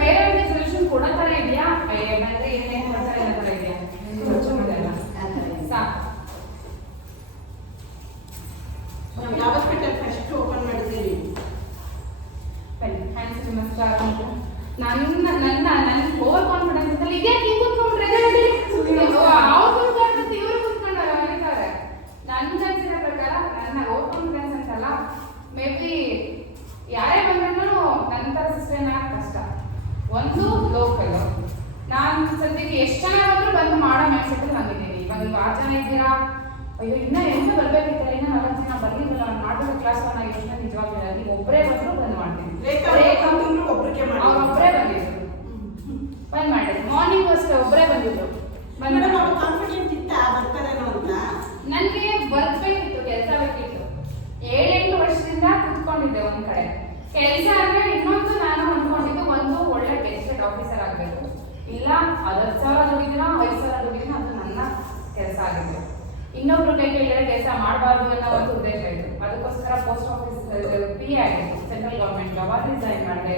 ಬೇರೆ ಸೊಲ್ಯೂಷನ್ ಕೊಡೋ ತರ ಇದೆಯಾ ಬಂದ್ರೆ ಏನೇನು ಮಾಡ್ತಾರೆ ಅನ್ನೋ ತರ ಇದೆಯಾ ಸಾಕು. ಹಾಸ್ಪಿಟಲ್ ಫಸ್ಟ್ ಓಪನ್ ಮಾಡಿದ್ದೀರಿ. ಹ್ಯಾಂಡ್ಸ್ ನಮಸ್ಕಾರ. ನನ್ನ ಓವರ್ ಕಾನ್ಫಿಡೆನ್ಸ್ ಅಂತ ಇದ್ಯಾಕೆ ಹಿಂಗೆ ಕೂತ್ಕೊಂಡ್ರೆ ಅವ್ರು ಕೂತ್ಕೊಂಡು ಇವರು ಕೂತ್ಕೊಂಡಾರ ಮನೆತಾರೆ. ನನ್ಗನ್ಸಿರೋ ಪ್ರಕಾರ ನನ್ನ ಓವರ್ ಕಾನ್ಫಿಡೆನ್ಸ್ ಅಂತಲ್ಲ, ಮೇ ಬಿ ಯಾರೇ ಬಂದ್ರೂ ನನ್ನ ಥರ ಸಿಸ್ಟಮ್ ಕಷ್ಟ. ಒಂದು ಲೋಕಲ್, ನಾನು ಸದ್ಯಕ್ಕೆ ಎಷ್ಟು ಜನ ಬಂದರೂ ಬಂದು ಮಾಡೋ ಮೈಂಡ್ಸೆಟ್ಟಲ್ಲಿ ಬಂದಿದ್ದೀನಿ. ಇವಾಗ ನೀವು 6 ಜನ ಇದ್ದೀರಾ, ಅಯ್ಯೋ ಇನ್ನೂ ಎಂತ ಬರ್ಬೇಕಿತ್ತು, ಇನ್ನೂ 4 ಜನ ಬರ್ಲಿಲ್ಲ, ಅವ್ನು ಮಾಡೋ ಕ್ಲಾಸ್ ನಾನು ಎಷ್ಟು ನಿಜವಾಗ್ಲಿಲ್ಲ. ನೀವು ಒಬ್ಬರೇ ಬಂದರೂ ಬಂದು ಮಾಡ್ತೀನಿ. ಒಬ್ಬರೇ ಬಂದಿದ್ರು, ಬಂದ್ ಮಾಡಿದ್ರು. ಮಾರ್ನಿಂಗ್ ಅಷ್ಟೇ ಒಬ್ಬರೇ ಬಂದಿದ್ರು. ನನಗೆ ಬರ್ಬೇಕಿತ್ತು, ಕೆಲಸ ಬೇಕಿತ್ತು. 7-8 ವರ್ಷದಿಂದ ಕುತ್ಕೊಂಡಿದ್ದೆ ಒಂದ್ ಕಡೆ ಕೆಲಸ. ಆದ್ರೆ ಇನ್ನೊಂದು ನಾನು ಅಂದ್ಕೊಂಡಿದ್ದು, ಒಂದು ಒಳ್ಳೆ ಗೆಸ್ಟೆಡ್ ಆಫೀಸರ್ ಆಗಬೇಕು, ಇಲ್ಲ 10,000 ದುಡಿದಿನ 5,000 ದುಡಿದಿನ ಅದು ನನ್ನ ಕೆಲಸ ಆಗಿತ್ತು. ಇನ್ನೊಬ್ರು ಕೈ ಕೇಳಿದ್ರೆ ಕೆಲಸ ಮಾಡಬಾರ್ದು ಅನ್ನೋ ಒಂದು ಉದ್ದೇಶ ಇತ್ತು. ಅದಕ್ಕೋಸ್ಕರ ಪೋಸ್ಟ್ ಆಫೀಸ್ ಪಿ ಆಗಿತ್ತು, ಸೆಂಟ್ರಲ್ ಗೌರ್ಮೆಂಟ್ ಜಾಬ್. ಅದು ರಿಸೈನ್ ಮಾಡಿದೆ.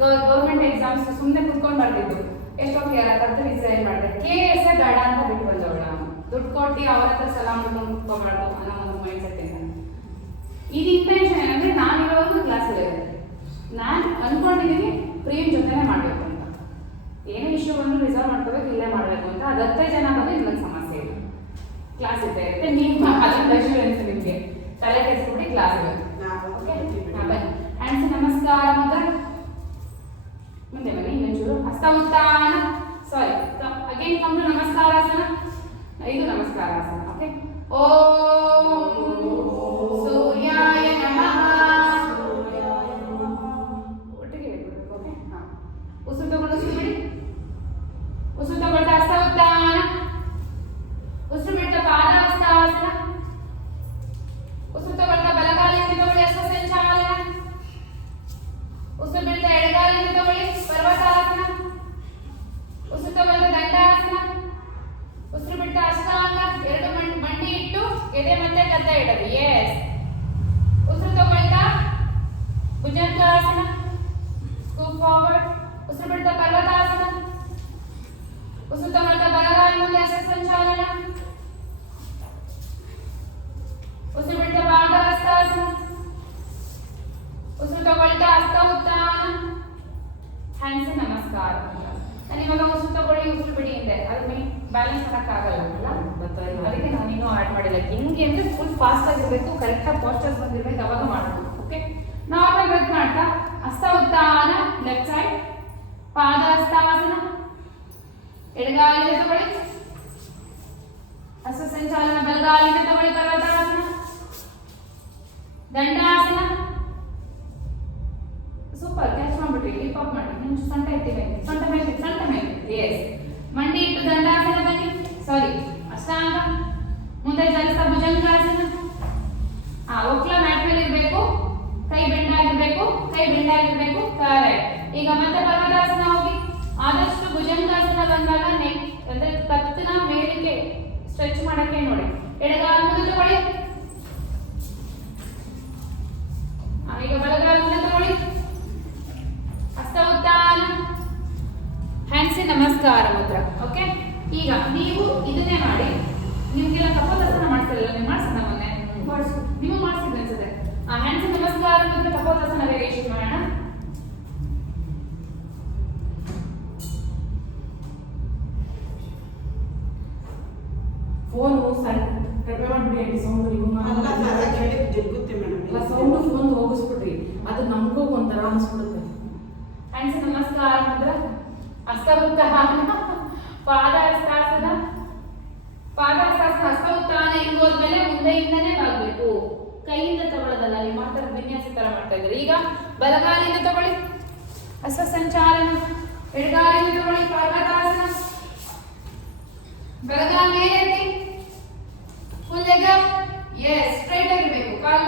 ಗೌರ್ಮೆಂಟ್ ಎಕ್ಸಾಮ್ಸ್ ಸುಮ್ಮನೆ ಕುತ್ಕೊಂಡು ಬರ್ತಿದ್ದು, ಎಷ್ಟೋ ಕದ್ದು ರಿಸೈನ್ ಮಾಡಿದೆ. KS ಬೇಡ ಅಂತ ಬಿಟ್ಟು ಬಂದವಳು ನಾನು. ದುಡ್ಡು ಕೊಟ್ಟು ಅವ್ರ ಹತ್ರ ಸಲ ಮಾಡ್ಕೊಂಡು ಕುತ್ಕೊಬಾರ್ದು ಅನ್ನೋ ಒಂದು ಮೈಂಡ್ ಸೆಟ್ ಇಂದ. ಇದು ಇಂಟೆನ್ಷನ್ ಏನಂದ್ರೆ, ನಾನು ಇರೋದು ಕ್ಲಾಸಲ್ಲಿ ಇರುತ್ತೆ, ನಾನು ಅನ್ಕೊಂಡಿದ್ದೀನಿ ಪ್ರಿಯನ್ ಜೊತೆನೇ ಮಾಡಬೇಕು ಅಂತ. ಏನೇ ಇಶ್ಯೂ ಬಂದರೂ ರಿಸರ್ವ್ ಮಾಡ್ಕೋಬೇಕು, ಇಲ್ಲೇ ಮಾಡಬೇಕು ಅಂತ. ಅದು 10 ಜನ ಬಂದು ಇನ್ನೊಂದು ಸಮಸ್ಯೆ ಇಲ್ಲ, ಕ್ಲಾಸ್ ಇದ್ದೇ ಇರುತ್ತೆ. ನಿಮ್ಮ ಅದೊಂದು ಅಶ್ಯೂರೆನ್ಸ್ ನಿಮಗೆ, ತಲೆ ಕೆಡಿಸ್ಬಿಟ್ಟು ಕ್ಲಾಸ್ ಇರುತ್ತೆ. ಬನ್ನಿ ಹ್ಯಾಂಡ್ಸ್ ನಮಸ್ಕಾರ. ಮುಂದೆ ಬನ್ನಿ ಇನ್ನೊಂಚೂರು. ಹಸ್ತ ಉತ್ಥಾನ, ಸಾರಿ ಅಗೇನ್ ಕಮ್ ಟು ನಮಸ್ಕಾರಾಸನ. ಇದು ನಮಸ್ಕಾರಾಸನ. ಓಕೆ. ಓಂ ಸೂರ್ಯಾಯ ನಮಃ. ಒಟ್ಟಿಗೆ ಹೇಳ್ಬಿಡ್ಬೇಕು. ಓಕೆ. ಹಾಂ, ಉಸಿರು ತಗೊಂಡು ಉಸಿರು ಬಿಡಿ. ಉಸಿರು ತಗೊಳ್ತಾ ಹಸ್ತ ಉತ್ಥಾನ, ಉಸಿರು ಬಿಡ್ತಾ ಪಾದ ಹಸ್ತಾಸನ. ಉಸಿರು ತಗೊಳ್ತಾ ಬಲಗಾಲಿಂದ ತಗೊಳ್ಳಿ ಹಸ್ತ ಸಂಚಾಲನ. ಉಸಿರು ಬಿಡ್ತಾ ಎಡಗಾಲಿಂದ ತಗೊಳ್ಳಿ ಪರ್ವತಾಸನ. ಉಸಿರು ತಗೊಳ್ತಾ ದಂಡಾಸನ. ಉಸಿರು ಬಿಡ್ತಾ ಅಷ್ಟಾಂಗ, 2 ಮಂಡಿ ಇಟ್ಟು ಎದೆ ಮತ್ತೆ ಗದ್ದೆ ಇಡೋದು. ಎಸ್. ಉಸಿರು ತಗೊಳ್ತಾ ಭುಜಂಗಾಸನ, ಸ್ಕೂಪ್ ಫಾರ್ವರ್ಡ್. ಉಸಿರು ಬಿಡ್ತಾ ಪರ್ವತಾಸನ. ಉಸಿರು ತಗೊಳ್ತಾ ಬಲಗಾಲ ಮುಂದೆ ಹಸ್ತ ಸಂಚಾಲನ. ಉಸಿರು ಬಿಡ್ತಾ ಪಾದ ಹಸ್ತಾಸನ. ಉಸಿರು ತಗೊಳ್ತಾ ಹಸ್ತ ಉತ್ಥಾನ, ಹ್ಯಾಂಡ್ಸ್ ನಮಸ್ಕಾರ. ನಾನು ಇವಾಗ ಉಸಿರು ತಗೊಳ್ಳಿ ಉಸಿರು ಬಿಡಿ ಅಂದೆ, ಅದು ಬ್ಯಾಲೆನ್ಸ್ ಮಾಡೋಕ್ಕಾಗಲ್ಲ, ಅದಕ್ಕೆ ನಾನು ಇನ್ನೂ ಆ್ಯಡ್ ಮಾಡಿಲ್ಲ. ಹೆಂಗೆ ಅಂದರೆ ಫುಲ್ ಫಾಸ್ಟ್ ಆಗಿರಬೇಕು, ಕರೆಕ್ಟಾಗಿ ಪಾಸ್ಟರ್ಸ್ ಬಂದಿರಬೇಕು, ಅವಾಗ ಮಾಡಬೇಕು. ಓಕೆ. ನಾರ್ಮಲ್ ಬ್ರೆತ್ ಮಾಡ್ತಾ ಹಸ್ತ ಉತ್ಥಾನ ಲೆಫ್ಟ್ ಸೈಡ್, ಪಾದ ಹಸ್ತಾಸನ, ಎಡಗಾಲಿಂದ ತಗೊಳ್ಳಿ ಹಸ್ತ ಸಂಚಾಲನ, ಬಲಗಾಲಿಂದ ತಗೊಳ್ಳಿ ಪರ್ವತಾಸನ, ದಂಡಾಸನ. ಸೂಪರ್, ಕ್ಯಾಚ್ ಮಾಡ್ಬಿಟ್ರಿ. ಲಿಪ್ ಅಪ್ ಮಾಡಿ, ನಿಮ್ಗೆ ಸೊಂಟ ಎತ್ತಿ, ಸೊಂಟ ಮೇಲೆ ಎಸ್. ಮಂಡಿ ಇಟ್ಟು ದಂಡಾಸನ ಬನ್ನಿ, ಸಾರಿ ಅಷ್ಟಾಂಗ. ಮುಂದೆ ಜಲಸ ಭುಜಂಗಾಸನ. ಒಕ್ಲ ಮ್ಯಾಟ್ ಮೇಲೆ ಇರಬೇಕು, ಕೈ ಬೆಂಡಾಗಿರ್ಬೇಕು, ಕರೆಕ್ಟ್. ಈಗ ಮತ್ತೆ ಪರ್ವತಾಸನ ಹೋಗಿ. ಆದಷ್ಟು ಭುಜಂಗಾಸನ ಬಂದಾಗ ನೆಕ್ ಅಂದ್ರೆ ಕತ್ತನ ಮೇಲಿಗೆ ಸ್ಟ್ರೆಚ್ ಮಾಡಕ್ಕೆ ನೋಡಿ. ಎಡಗಾಲ ಮುಂದೆ ತಗೊಳ್ಳಿ. ಈಗ ಬಲಗಾಲ ಮುಂದೆ ತಗೊಳ್ಳಿ, ಹಸ್ತ ಉತ್ಥಾನ, ಹ್ಯಾಂಡ್ಸ್ ನಮಸ್ಕಾರ ಮುದ್ರ. ಓಕೆ. ಈಗ ನೀವು ಇದನ್ನೇ ಮಾಡಿ. ನಿಮ್ಗೆಲ್ಲ ಕಪೋತಾಸನ ಮಾಡ್ತಿರಲ್ಲ, ನೀವು ಮಾಡ್ಸೋಣ ಮೊನ್ನೆ ನೀವು ಮಾಡಿಸಿದ್ರೆ ಅನ್ಸುತ್ತೆ. ಹ್ಯಾಂಡ್ಸ್ ನಮಸ್ಕಾರ ಮುದ್ರ ಕಪೋತಾಸನ ವೇರಿಯೇಷನ್ ಮಾಡೋಣ. ಫೋನು ಸಣ್ಣ ಕಡಿಮೆ ಮಾಡ್ಬಿಡಿ ಆಂಟಿ, ಸೌಂಡ್ ಇಲ್ಲ ಸೌಂಡು ಫೋನ್ ಹೋಗಿಸ್ಬಿಡ್ರಿ, ಅದು ನಮಗೂ ಒಂಥರ ಅನ್ಸ್ಬಿಡುತ್ತೆ. ಹ್ಯಾಂಡ್ಸ್ ನಮಸ್ಕಾರ ಮುದ್ರ, ಹಸ್ತ ಉತ್ಥಾನ, ಪಾದ ಹಸ್ತಾಸನ. ಹಸ್ತ ಉತ್ಥಾನ ಹಿಂಗ್ ಹೋದ್ಮೇಲೆ ಮುಂದೆಯಿಂದನೇ ಆಗ್ಬೇಕು, ಕೈಯಿಂದ ತಗೊಳ್ಳೋದಲ್ಲ. ನೀವು ಮಾತ್ರ ವಿನ್ಯಾಸ ತರ ಮಾಡ್ತಾ ಇದ್ದೀರಿ. ಈಗ ಬಲಗಾಲಿಂದ ತಗೊಳ್ಳಿ ಹಸ್ತ ಸಂಚಾಲನ, ಎಡಗಾಲಿಂದ ತಗೊಳ್ಳಿ ಪರ್ವತಾಸನ. ಬಲಗಾಲ ಮೇಲೆ ಎತ್ತಿ, full leg up. Yes, straight ಆಗಿರ್ಬೇಕು. ಕಾಲ್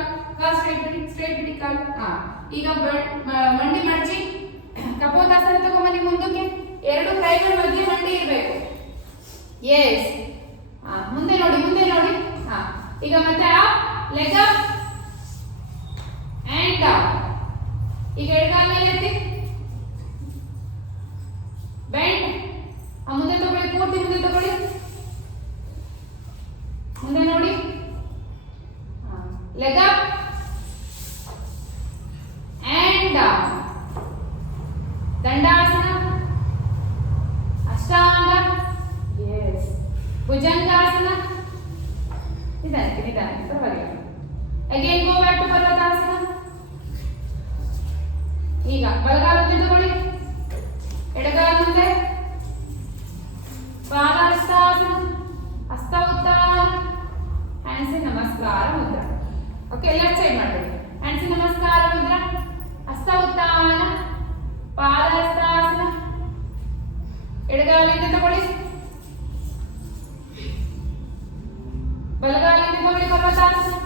ಸ್ಟ್ರೈಟ್ ಬಿಡಿ ಕಾಲ್. ಈಗ ಮಂಡಿ ಮಡಚಿ ಕಪೋತಾಸನ ತಗೊಂಬನ್ನಿ ಮುಂದಕ್ಕೆ. 2 ಕೈಗಳ ಮಧ್ಯೆ ಮಂಡಿ ಇರಬೇಕು. ಎಸ್. ಮುಂದೆ ನೋಡಿ. ಈಗ ಮತ್ತೆ up, leg up and down. ಈಗ ಎಡಗಾಲ ಮೇಲೆ ಎತ್ತಿ, ದಂಡಾಸನ, ಅಷ್ಟಾಂಗ, ಎಸ್, ಭುಜಂಗಾಸನ. ನಿಧಾನಕ್ಕೆ ಪರವಾಗಿಲ್ಲ. Again go back to ಪರ್ವತಾಸನ. ಈಗ ಬಲಗಾಲ ತಗೊಳ್ಳಿ, ಎಡಗಾಲ ಮುಂದೆ, ಪಾದಾಷ್ಟಾಸನ, ಹಸ್ತ ಉತ್ತಾನ, ಹ್ಯಾಂಡ್ಸ್ ಇನ್ ನಮಸ್ಕಾರ ಮುದ್ರ. ಓಕೆ, ಲೆಫ್ಟ್ ಸೈಡ್ ಮಾಡಬೇಕು. ಹ್ಯಾಂಡ್ಸ್ ಇನ್ ನಮಸ್ಕಾರ ಮುದ್ರ, ಹಸ್ತ ಉತ್ತಾನ, ಪಾದಹಸ್ತಾಸನ. ಎಡಗಾಲಿಂದ ತಗೊಳ್ಳಿ, ಬಲಗಾಲಿಂದ ತಗೊಳ್ಳಿ ಪರ್ವತಾಸನ.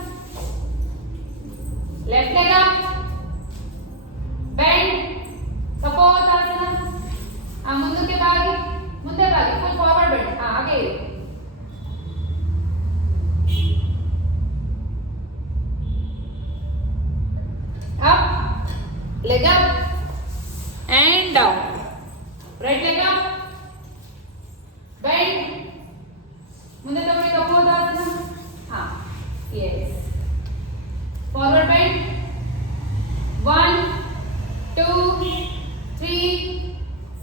ಲೆಫ್ಟ್ ಲೆಗ್ ಅಪ್, ಬೆಂಡ್, ಕಪೋತಾಸನ. ಮುಂದಕ್ಕೆ ಬಾಗಿ, ಮುಂದೆ ಬಾಗಿ, ಫುಲ್ ಫಾರ್ವರ್ಡ್ ಬೆಂಡ್. ಹಾಗೆ ಇರಿ. Up, leg up and down. Right leg up, bend, ಮುಂದೆ ತಗೊಳ್ಳಿ ಕಪೋತಾಸನ. Yes, forward bend, 1 2 3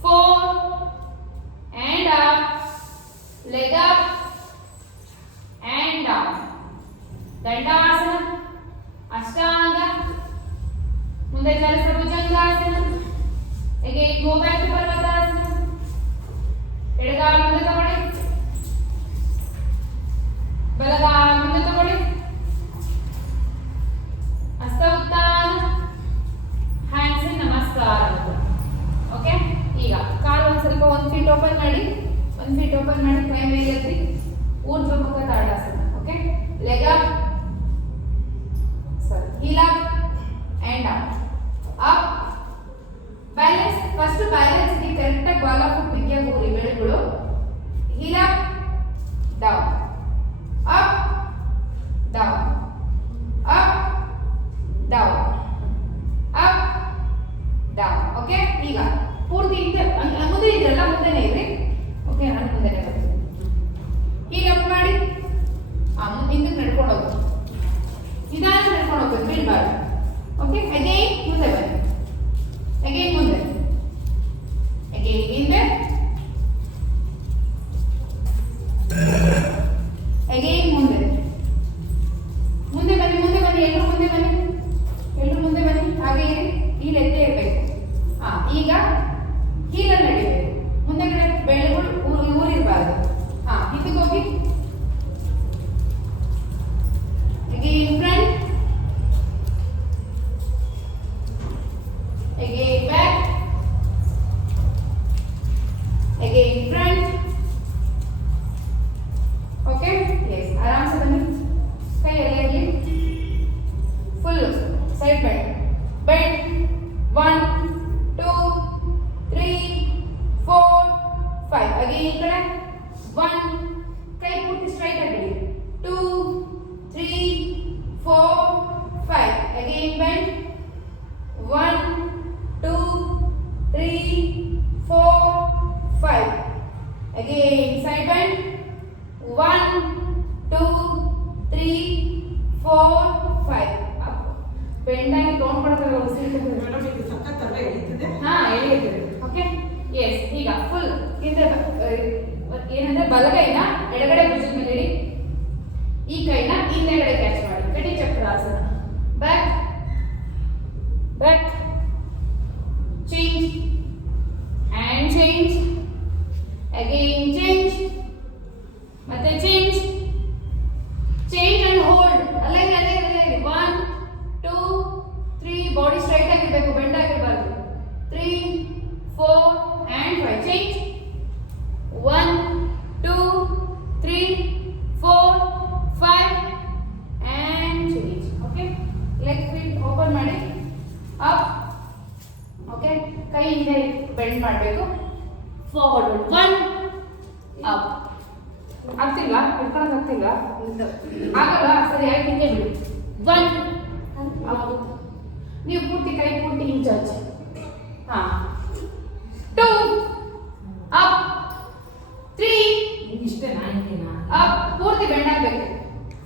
4 and up, leg up and down. Dandasana, ಅಷ್ಟಾಂಗ, ಮುಂದೆ ಚಲಿಸ bhujangasana. Again, go back to ಪರ್ವತಾಸನ. ಎಡಗಾಲ ಮುಂದೆ ತಗೊಳ್ಳಿ, ಬಲಗಾಲ ಮುಂದೆ ತಗೊಳ್ಳಿ, ಹಸ್ತ ಉತ್ತಾನ, ಹ್ಯಾಂಡ್ಸ್ ಇನ್ ನಮಸ್ಕಾರ. ಓಕೆ, ಈಗ ಕಾಲು ಒಂದು ಸ್ವಲ್ಪ 1 ಫೀಟ್ ಓಪನ್ ಮಾಡಿ, 1 ಫೀಟ್ ಓಪನ್ ಮಾಡಿ, ಕೈ ಮೇಲೆ ಎತ್ತಿ, ಊರ್ಧ್ವಮುಖ ತಾಡಾಸನ. Okay, leg up, heel up and up, up. Balance, first balance ಗೆ ಕರೆಕ್ಟ್ ಆಗಿ ಬಾಲ್ ಆಫ್ ಫುಟ್ ಬಿಗಿಯಾಗಿ ಹೋಗ್ಲಿ ಬೆಳೆಗಳು. heel up, down, up, down, up, down, up, down. Okay, ಈಗ ಪೂರ್ತಿ ಮುಂದೆ ಇದೆಲ್ಲ ಮುಂದೆನೇ ಇದ್ರಿ. ಓಕೆ, ನಾನು ಮುಂದೆನೇ ಬರ್ತೀನಿ. heel up ಮಾಡಿ, ಹಿಂದಕ್ಕೆ ನಡ್ಕೊಂಡು ಹೋಗು, ನಿಧಾನ ನಡ್ಕೊಂಡು ಹೋಗ್ಬೇಕು, ಬೀಳ್ಬಾರ್ದು. ಓಕೆ, ಅಗೈನ್ ಮುಂದೆ ಬನ್ನಿ, ಅಗೈನ್ ಮುಂದೆ, ಅಗೈನ್ ಹಿಂದೆ, ಅಗೈನ್ ಮುಂದೆ, ಮುಂದೆ ಬನ್ನಿ, ಮುಂದೆ ಬನ್ನಿ, ಎಲ್ಲರೂ ಮುಂದೆ ಬನ್ನಿ, ಎಲ್ಲರೂ ಮುಂದೆ ಬನ್ನಿ. ಹಾಗೆ ಇರಿ, ಹೀಲ್ ಎತ್ತೇ ಇರಬೇಕು. ಈಗ ಹೀಲಲ್ಲಿ ನಡಿಬೇಕು, ಮುಂದೆ ಕಡೆ ಬೆಳೆಗಳು ಊರಿರಬಾರ್ದು. ಹಿಂದಕ್ಕೆ ಹೋಗಿ, again front, again back, again front. Okay, yes, आराम से बनी, कई अलग ही, full side bend, bend, 1 2 3 4 5, again इकड़े 1, कई पूर्ति straight आगे 2 3 4 5, again bend, 1 2 3 4 5, again side bend, 1 2 3 4 5. Bend ಆಗಿ ಕೌಂಟ್ ಮಾಡ್ತಾರೆ ಮೇಡಮ್, ಇದು ಸಖತ್ತಲ್ಲ ಎಳೀತದೆ. ಎಳೀತದೆ. Okay, yes. ಈಗ ಫುಲ್ ಹಿಂದೆ ಏನಂದ್ರೆ ಬಲಗೈನ ಎಡಗಡೆ ಭುಜದ ಮೇಲೆ ಇಡಿ, ಈ ಕೈನ ಹಿಂದೆಗಡೆ ಕ್ಯಾಚ್ ಮಾಡಿ, ಕಟಿ ಚಕ್ರಾಸನ. Back back, change and change, again change, ಮತ್ತೆ change, change and hold. ಅಲ್ಲೇ 1 2 3, ಬಾಡಿ ಸ್ಟ್ರೈಟ್ ಆಗಿರಬೇಕು, bend ಆಗಿರಬಾರ್ದು. 3 4 and 5, change, 1 2 3 4 5 and change. Okay, leg feet open ಮಾಡಿ, up. ಓಕೆ, ಕೈ ಹಿಂದೆ ಬೆಂಡ್ ಮಾಡಬೇಕು, ಫಾರ್ವರ್ಡ್ 1 ಅಪ್. ಆಗ್ತಿಲ್ವಾ? ಹಿಡ್ಕೊಳಕ್ ಆಗ್ತಿಲ್ವಾ? ಆಗಲ್ಲ, ಸರಿ ಆಯ್ತು, ಹಿಂಗೆ ಬಿಡಿ. 1 ಅಪ್, ನೀವು ಪೂರ್ತಿ ಕೈ ಪೂರ್ತಿ ಹಿಂಚ್ ಹಚ್ಚಿ. 2 ಅಪ್, 3 ಇಷ್ಟೇ ನಾಯಿನ ಅಪ್, ಪೂರ್ತಿ ಬೆಂಡ್ ಆಗಬೇಕು.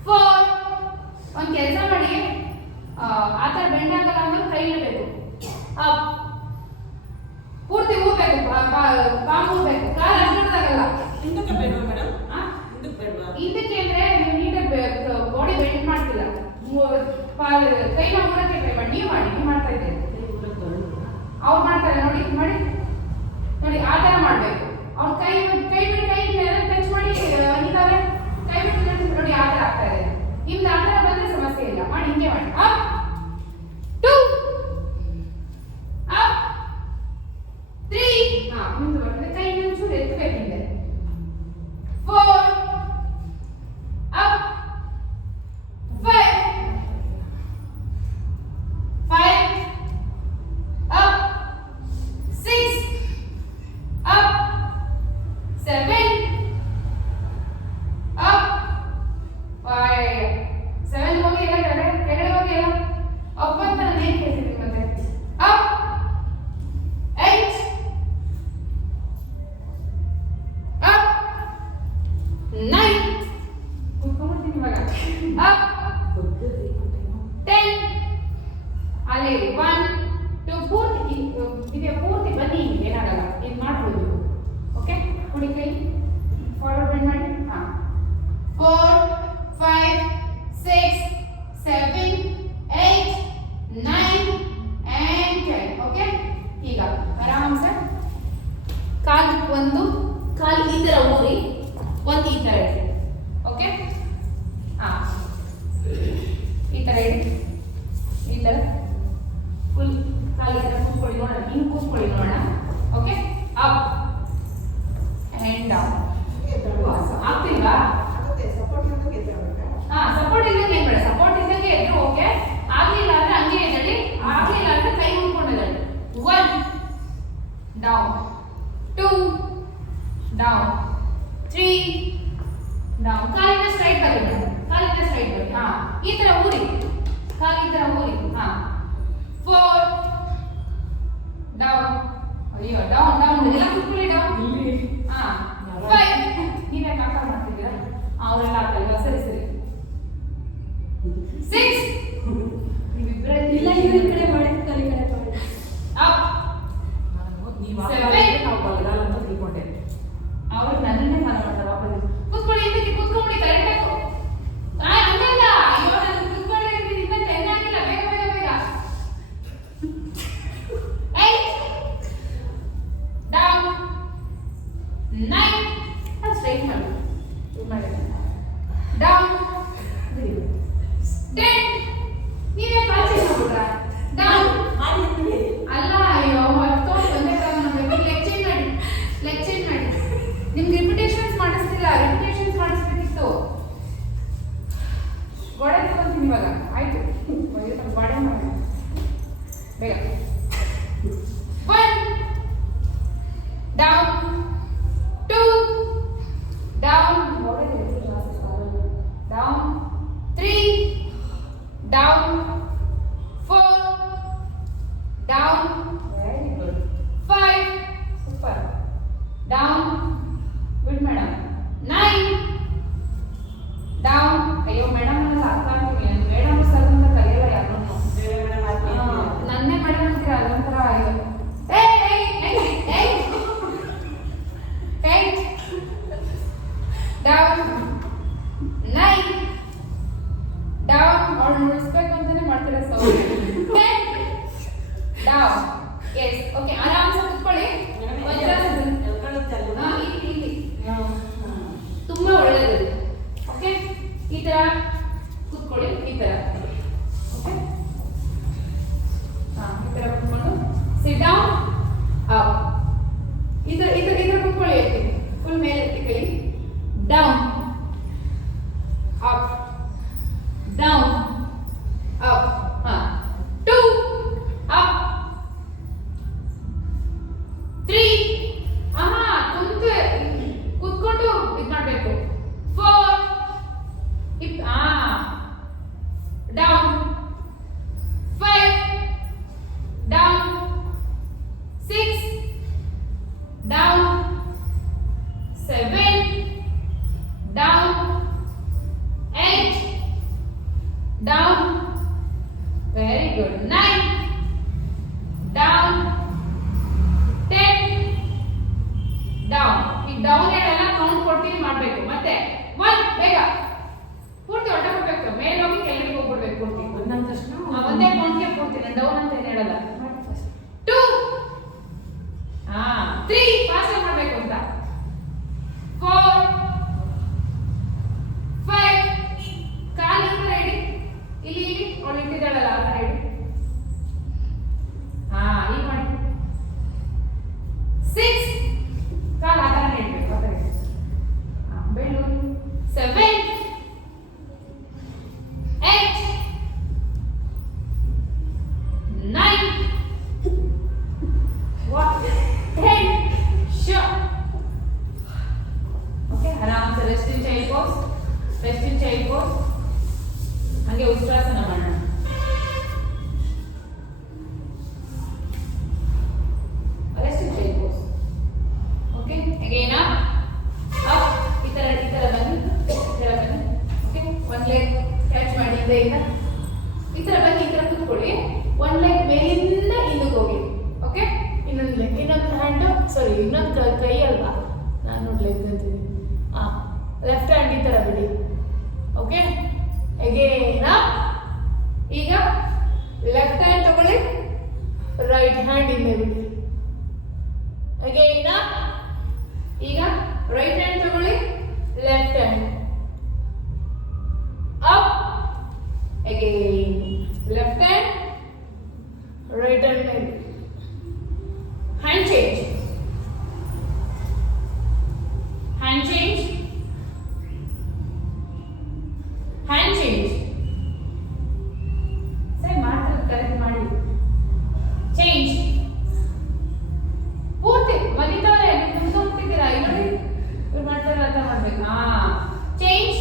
4, ಒಂದು ಕೆಲಸ ಮಾಡಿ, ಆ ಥರ ಬೆಂಡ್ ಆಗಲ್ಲ ಅಂದ್ರೆ ಕೈ ಇಡಬೇಕು. ಅಪ್, ಪೂರ್ತಿ ಪಾಮ್ ಹೋಗ್ಬೇಕು. ಕಾಲು ಅಡ್ಡಾಡೋದಾಗಲ್ಲ. ಹಿಂದಕ್ಕೆ ಬೇಡವಾ ಮೇಡಮ್? ಆ? ಹಿಂದಕ್ಕೆ ಬೇಡವಾ? ಹಿಂದಕ್ಕೆ ಅಂದ್ರೆ ನೀವು ನೀಟಾಗಿ ಬಾಡಿ ಬೆಂಡ್ ಮಾಡ್ತಿಲ್ಲ. ಕೈನ ಊರಕ್ಕೆ ಟ್ರೈ ಮಾಡಿ. ನೀವು ಮಾಡ್ತಾ ಇದ್ದೀರಿ. ಅವ್ರು ಮಾಡ್ತಾರೆ ನೋಡಿ ಮಾಡಿ ನೋಡಿ ಆ ಥರ ಮಾಡಬೇಕು. ಅವ್ರ ಕೈ ಬಿಟ್ಟು ಕೈ ಟಚ್ ಮಾಡಿ ನಿಂತಾರೆ. ಕೈ ಬಿಟ್ಟು ನೋಡಿ ಆ ಥರ ಆಗ್ತಾ ಇದೆ. ನಿಮ್ದು ಆ ಥರ ಬಂದ್ರೆ ಸಮಸ್ಯೆ ಇಲ್ಲ. ಮಾಡಿ ಹಿಂಗೆ ಮಾಡಿ. ಅಪ್ 2 ಅಪ್ 3 ಮುಂದೆ ಬರ್ತದೆ. ಕೈ ಚೂರು ಎತ್ತಬೇಕು ಹಿಂದೆ. 4 ಅಪ್ 5 up 6 up 7 up 5 7 ಹೋಗಿ ಎಲ್ಲ ಕೆಳಗೆ ಹೋಗಿ ಎಲ್ಲ ಅಪ್ ಅಂತ ನಾನು ಏನು ಕೇಳ್ತೀನಿ ಮತ್ತೆ up 8 up 9 ಕುತ್ಕೊಂಡ್ಬಿಡ್ತೀನಿ ಇವಾಗ up 10 ಅಲ್ಲಿ 1 2 ಪೂರ್ತಿ ದಿವ್ಯ ಪೂರ್ತಿ ಬನ್ನಿ. ಏನಾಗಲ್ಲ, ಇದು ಮಾಡ್ಬೋದು. ಓಕೆ, ಕುಡಿ ಕೈ ಫಾರ್ವರ್ಡ್ ಬೆಂಡ್ ಮಾಡಿ. 4 5 6 7 8 9 and 10. ಓಕೆ, ಈಗ ಆರಾಮ್ಸೆ ಕಾಲು ಒಂದು ಕಾಲು ಈ ಥರ ಊರಿ ಒಂದು ಈ ಥರ ಇಡಿ. ಓಕೆ, ಈ ಥರ ಇಡಿ. ಈ ಥರ ಫುಲ್ ಕಾಲಿ ಕೂತ್ಕೊಳ್ಳಿ ನೋಡೋಣ. ಹಿಂಗೆ ಕೂತ್ಕೊಳ್ಳಿ ನೋಡೋಣ. Okay, up and down. ಆಗ್ತಿಲ್ವಾ? ಸಪೋರ್ಟ್ ಹಿಂದಕ್ಕೆ ಎದ್ದೇಳ್ಬೇಕಾ? ಸಪೋರ್ಟ್ ಇದ್ದಂಗೆ ಏನು ಬೇಡ. ಸಪೋರ್ಟ್ ಇದ್ದಂಗೆ ಎದ್ರು. ಓಕೆ, ಆಗಲಿಲ್ಲ ಅಂದ್ರೆ ಹಂಗೆ ಎದ್ದೇಳಿ. ಆಗಲಿಲ್ಲ ಅಂದ್ರೆ ಕೈ ಮುಟ್ಕೊಂಡಿದ್ದಾಳೆ. 1 ಡೌನ್ 2 ಡೌನ್ 3 ಡೌನ್. ಕಾಲಿನ ಸ್ಟ್ರೈಟ್ ಬನ್ನಿ ಮೇಡಮ್. ಕಾಲಿನ ಸ್ಟ್ರೈಟ್ ಬನ್ನಿ. ಈ ಥರ ಊರಿ. ಕಾಲು ಈ ಥರ ಊರಿ. 4 ಡೌನ್. ಅಯ್ಯೋ ಡೌನ್ ಡೌನ್ ಎಲ್ಲ ಕೂತ್ಕೊಳ್ಳಿ. ಡೌನ್ 5 ನೀವೇ ಕಾಕ ಮಾಡ್ತಿದ್ದೀರಾ? ಅವರೆಲ್ಲ ಆಗ್ತಲ್ವಾ? ಸರಿ ಸರಿ. 6 ನೀವಿಬ್ಬರೇ ಇಲ್ಲ ಇವ್ರ ಕಡೆ ಮಾಡಿ ಕಲಿ ಕಡೆ ಮಾಡಿ ಅಪ್. ನೀವು Seven. ನಾವು ಬಲಗಾಲ ಅಂತ ತಿಳ್ಕೊಂಡೆ. ಅವ್ರು ನನ್ನನ್ನೇ ಫಾಲೋ ಮಾಡ್ತಾರೆ. ವಾಪಸ್ ಕೂತ್ಕೊಳ್ಳಿ. ಇದಕ್ಕೆ ಕೂತ್ಕೊಂಡ್ಬಿಡಿ ಕರೆಕ್ಟಾಗಿ. ಹಂಗಲ್ಲ. ಅಯ್ಯೋ ನಾನು ಕೂತ್ಕೊಳ್ಳಿ ಅಂತೀನಿ. ಇನ್ನೂ 10 ಆಗಿಲ್ಲ. ಬೇಗ ಬೇಗ ಬೇಗ. 8 ಡೌನ್ 9 ಸ್ಟ್ರೈಟ್ ಮಾಡಿ. ಡೌನ್ 10 ನೀವೇ ಪಾಚೆ ಮಾಡ್ಬಿಟ್ರಾ? ಡೌನ್ ಅಲ್ಲ. ಅಯ್ಯೋ ಮತ್ತೊಂದು ಒಂದೇ ತರ ಮಾಡಬೇಕು. ಲೆಗ್ ಚೇಂಜ್ ಮಾಡಿ. ನಿಮ್ಗೆ ರಿಪಿಟೇಷನ್ಸ್ ಮಾಡಿಸ್ತಿಲ್ಲ. ರಿಪಿಟೇಷನ್ಸ್ ಮಾಡಿಸ್ಬೇಕಿತ್ತು. ಗೋಡೆ ತಗೊಂತೀನಿ ಇವಾಗ. ಆಯ್ತು, ಗೋಡೆ ಮಾಡಿ ಬೇಗ. 1 down 2 down down 3 down 4 down. Very good. 5 super. Down. Good madam. 9 down. ಅಯ್ಯೋ ಮೇಡಮ್ ಅನ್ನಲ್ಲ ಅರ್ಥ ಆಗ್ತೀನಿ. ಮೇಡಮ್ ಸರ್ ಅಂತ ಕರೆಯಲ್ಲ ಯಾರು. ಬೇರೆ ಮೇಡಮ್ ಆಗ್ತೀನಿ. ನನ್ನೇ ಮೇಡಮ್ ಅಂತೀರ. ಅದೊಂಥರ ಇದು. 8 ಡೌನ್ 9 ಡೌನ್. ಅವಳು ನುಡಿಸ್ಬೇಕು ಅಂತಾನೆ ಮಾಡ್ತೀರಾ ಸೌಂಡ್. 10 ಡೌನ್. ಎಸ್. ಓಕೆ, ಆರಾಮ್ಸೆ ಕೂತ್ಕೊಳ್ಳಿ. ಇಲ್ಲಿ ತುಂಬಾ ಒಳ್ಳೆಯದು. ಓಕೆ, ಈ ತರ ಕೂತ್ಕೊಳ್ಳಿ. ಈ ತರ. ಓಕೆ, ಈ ತರ ಕೂತ್ಕೊಂಡು ಸಿಟ್ ಡೌನ್ ಅಪ್. ಈ ತರ ಕೂತ್ಕೊಳ್ಳಿ. ಎತ್ತಿ ಫುಲ್ ಮೇಲೆ ಎತ್ತಿ ಕೈ. Down up down up. 2 up 3 ಕೂತ್ಕೊಂಡು ಇದು ಮಾಡಬೇಕು. 4 ಇನ್ನೊಂದು ಕೈ ಅಲ್ವಾ, ನಾನು ನೋಡ್ಲಿ ಅಂತೀನಿ. ಹಾಂ, ಲೆಫ್ಟ್ ಹ್ಯಾಂಡ್ ಈ ಥರ ಬಿಡಿ. Okay, again up. ಈಗ ಲೆಫ್ಟ್ ಹ್ಯಾಂಡ್ ತಗೊಳ್ಳಿ, ರೈಟ್ ಹ್ಯಾಂಡ್ ಹಿಂದೆ ಬಿಡಿ. Again up. ಈಗ ರೈಟ್ ಹ್ಯಾಂಡ್ ತಗೊಳ್ಳಿ, left hand up. Again left hand, right hand ಮೇಲೆ. Hand change, hand change, hand change. ಸರಿ ಮಾಡ್ತಾರೆ, ಕರೆಕ್ಟ್ ಮಾಡಿ. ಚೇಂಜ್ ಪೂರ್ತಿ ಮಲಿತವರೆ ಮುಂದೋಗ್ತಿದ್ದೀರಾ. ನೋಡಿ ಇವ್ರು ಮಾಡ್ತಾರೆ, ಅರ್ಥ ಮಾಡ್ಬೇಕು. ಹಾ, ಚೇಂಜ್.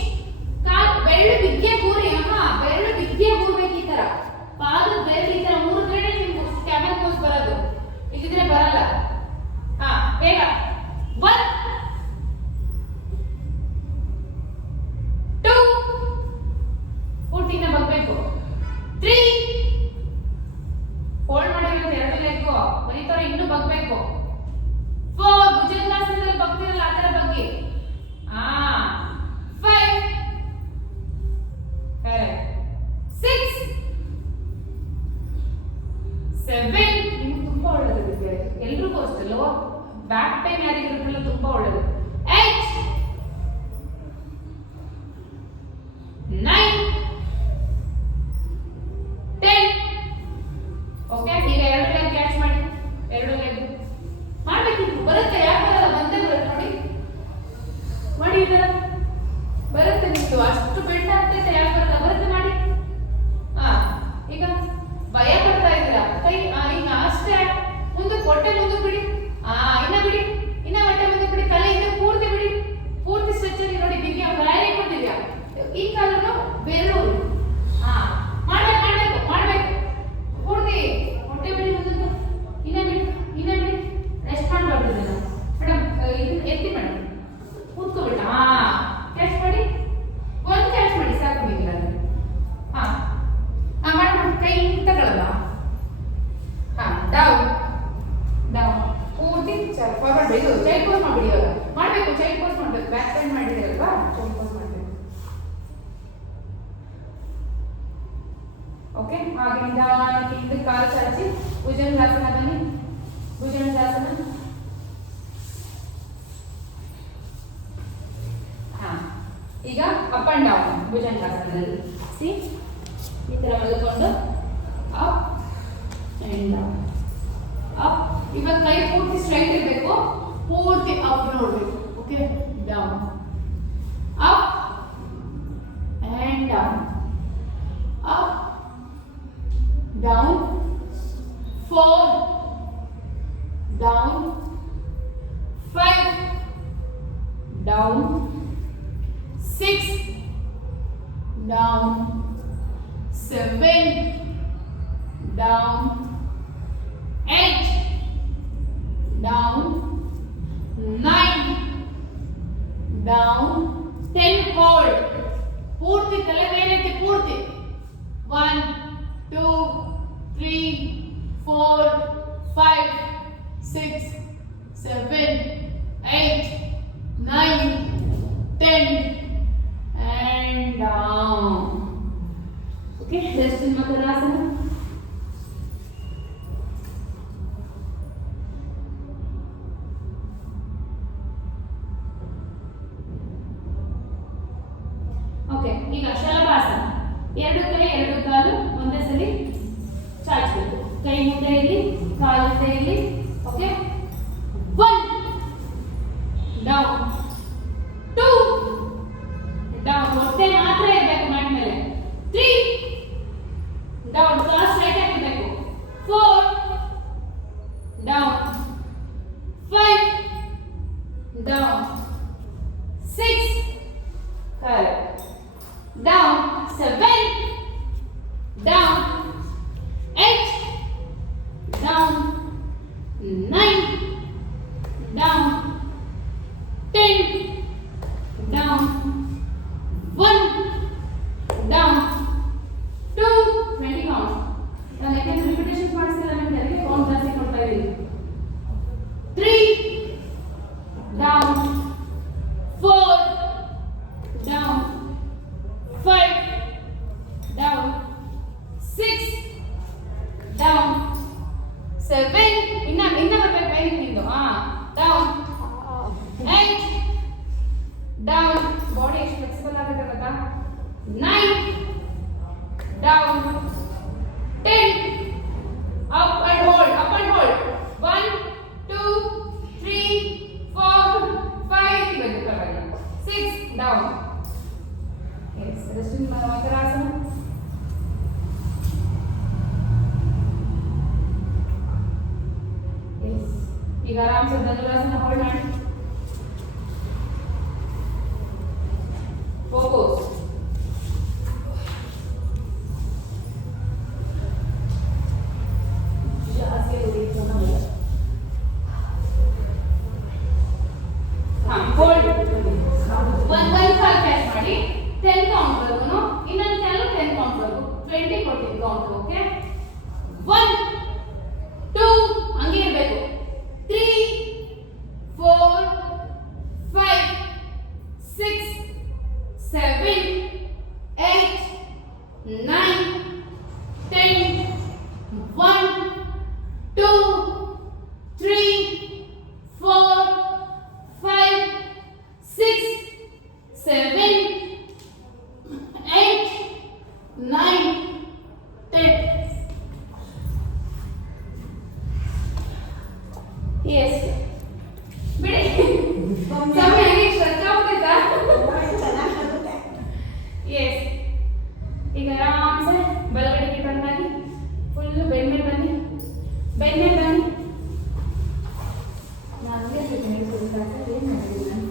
ಕಾಲ್ ಬೆರಳು ಬಿಗ್ಗೆ ಕೂರಿ. ಅಮ್ಮ ಬೆರಳು ಬಿಗ್ಗೆ ಕೂರ್ಬೇಕು ಈ ತರ. ಪಾದದ ಬೆರಳು ಈ ತರ ಮೂರಿದ್ರೆ ನಿಮ್ಗೆ ಕ್ಯಾಮೆಲ್ ಪೋಸ್ ಬರೋದು, ಇಲ್ಲಿದ್ರೆ ಬರಲ್ಲ. ಹಾ, ಬೇಗ. 1 2 ಪೂರ್ತಿನ ಬಗ್ಬೇಕು. 3 ಹೋಲ್ಡ್ ಮಾಡಿರೋದು ಎರಡು ಲೆಗ್ಗು ಮನಿತರ ಇನ್ನೂ ಬಗ್ಬೇಕು. 4 ಭುಜಂಗಾಸನದಲ್ಲಿ ಬಗ್ತಿರಲ್ಲ ಆ ತರ ಬಗ್ಗಿ. 5 ಕರೆಕ್ಟ್. 6 7 ನಿಮ್ಗೆ ತುಂಬಾ ಒಳ್ಳೆದಿದೆ, ಎಲ್ರಿಗೂ ಅಷ್ಟೇ. ಲೋವರ್ ಬ್ಯಾಕ್ ಪೇನ್ ಯಾರಿಗಿರುತ್ತಲ್ಲ ತುಂಬಾ ಒಳ್ಳೆದು. 8 9 10. ಓಕೆ, ಈಗ ಎರಡು ಲೆಗ್ ಕ್ಯಾಚ್ ಮಾಡಿ. ಎರಡು ಲೆಗ್ ಮಾಡ್ಬೇಕು, ಬರುತ್ತೆ. ಯಾಕೆ ಬರಲ್ಲ? ಬಂದೇ ಬರುತ್ತೆ. ನೋಡಿ ಮಾಡಿ, ಈ ತರ ಬರುತ್ತೆ. ನಿಮ್ದು ಅಷ್ಟು ಬೆಂಡ್ ಆಗ್ತೈತೆ, ಯಾಕೆ ಬರಲ್ಲ? ಬರುತ್ತೆ, ಮಾಡಿ. ಹಾ, ಈಗ ಭಯ ಪಡ್ತಾ ಇದ್ದೀರಾ ಕೈ. ಈಗ ಅಷ್ಟೇ ಮುಂದೆ ಹೊಟ್ಟೆ ಮುಂದೆ ಬಿಡಿ. ಇನ್ನ ಬಿಡಿ, ಇನ್ನ ಹೊಟ್ಟೆ ಮುಂದೆ ಬಿಡಿ. ತಲೆಯಿಂದ ಪೂರ್ತಿ ಬಿಡಿ, ಪೂರ್ತಿ ಸ್ಟ್ರೆಚ್ ಆಗಿ. ನೋಡಿ ದಿವ್ಯಾ, ವೆರಿ ಗುಡ್ ದಿವ್ಯಾ. ಈ ಕಾಲನ್ನು ಬೆರಳು. ಮಾಡ್ಬೇಕು ಮಾಡ್ಬೇಕು ಮಾಡ್ಬೇಕು. ಪೂರ್ತಿ ಹೊಟ್ಟೆ ಬಿಡಿ, ಮುಂದೆ ಇನ್ನ ಬಿಡಿ, ಇನ್ನ ಬಿಡಿ. ರೆಸ್ಟ್ ಮಾಡಬಾರ್ದು ಮೇಡಮ್. ಇದನ್ನ ಎತ್ತಿ ಮಾಡಿ, ಕೂತ್ಕೊಬಿಟ್ಟ. ಕ್ಯಾಚ್ ಮಾಡಿ, ಒಂದು ಕ್ಯಾಚ್ ಮಾಡಿ ಸಾಕು. ಈಗ ಮಾಡಿ ಕೈ ತಗೊಳ್ಳಲ್ಲ. ಡೌನ್ ಡೌನ್ ಪೂರ್ತಿ ಫಾರ್ವರ್ಡ್. ಇದು ಚೈಲ್ಡ್ ಪೋಸ್ ಮಾಡ್ಬಿಡಿ. ಇವಾಗ ಮಾಡಬೇಕು, ಚೈಲ್ಡ್ ಪೋಸ್ ಮಾಡಬೇಕು. ಬ್ಯಾಕ್ ಸೈಡ್ ಮಾಡಿದಿರಲ್ವಾ, ಚೈಲ್ಡ್ ಪೋಸ್ ಮಾಡಬೇಕು. ಓಕೆ, ಹಾಗೆ ನಿಧಾನಕ್ಕೆ ಹಿಂದೆ ಕಾಲು ಚಾಚಿ ಭುಜಂಗಾಸನ ಬನ್ನಿ. ಭುಜಂಗಾಸನ. ಈಗ ಅಪ್ ಅಂಡ್ ಡೌನ್ ಭುಜಂಗಾಸನದಲ್ಲಿ. ಸಿ, ಈ ತರ ಮಲ್ಕೊಂಡು ಅಪ್ ಅಂಡ್ ಡೌನ್, ಅಪ್. ಇವಾಗ ಕೈ ಪೂರ್ತಿ ಸ್ಟ್ರೈಟ್ ಇರಬೇಕು, ಪೂರ್ತಿ ಅಪ್ ನೋಡ್ಬೇಕು. Okay, down, up and down, up down. 4 down, 5 down, 6 down, 7 down, 8 down, 9 down, 10 hold. ಪೂರ್ತಿ ತಲೆ ಮೇಲೆತ್ತಿ, ಪೂರ್ತಿ. 1 2 3 4 5 6 7 8 9 10 and down. Okay, rest in Makarasana. Okay, ಈಗ ಶಲಭಾಸನ. ಎರಡು ಕೈ ಎರಡು ಕಾಲು ಒಂದೇ ಸರಿ ಚಾಚಬೇಕು. ಕೈ ಮುಂದೆ ಇಲ್ಲಿ, ಕಾಲು ಹಿಂದೆ ಇಲ್ಲಿ. Okay, 1 down, 2 down. ಹೊಟ್ಟೆ ಮಾತ್ರ ಇರಬೇಕು ಮ್ಯಾಟ್ ಮೇಲೆ. 3 ಡೌನ್, ಕಾಲು ಸ್ಟ್ರೈಟ್ ಆಗಿರಬೇಕು. 4 down, 5 down, 6 correct. Down, 7 down, 8 down, 7 ಇನ್ನ ಬರ್ಬೇಕು ಕೈ ನಿಂದು ಡೌನ್ 8 ಡೌನ್ ಬಾಡಿ ಎಷ್ಟು ಫ್ಲೆಕ್ಸಿಬಲ್ ಆಗುತ್ತೆ ಗೊತ್ತಾ 9 ಡೌನ್ 10 up and hold 1 2 3 4 5 ಇವತ್ತು ಪರವಾಗಿಲ್ಲ 6 ಡೌನ್ yes resting ಮಕರಾಸನ yes ಈಗ ಆರಾಮ್ से ಧನುರಾಸನ ಹೋಲ್ಡ್ ಮಾಡಿ ಫೋಕಸ್ ಹೋಲ್ಡ್ one ಕಾಲ್ ಕ್ಯಾಚ್ ಮಾಡಿ 10 ಕೌಂಟ್ ವರೆಗೂ ಇನ್ನೊಂದು ಕೆಲವು 10 ಕೌಂಟ್ ವರೆಗೂ 20 ಕೊಡ್ತೀವಿ ಕೌಂಟ್ ಓಕೆ 1 2 ಹಂಗೆ ಇರಬೇಕು 3 4 5 6 7 8 9 10 1 2 3 4 5 6 7 8 9 10 yes ಬಿಡಿ ಸಮಯ ಹೇಗೆ ಶ್ರದ್ಧಾ ಹೋಗ್ತಾ yes ಈಗ ಆರಾಮ್ಸೆ ಬಲಗಡೆಗೆ ಟರ್ನ್ ಮಾಡಿ ಫುಲ್ ಬೆನ್ನ ಮೇಲೆ ಬನ್ನಿ ನಾನು ಏನು ಮಾಡಿದ್ದೀನಿ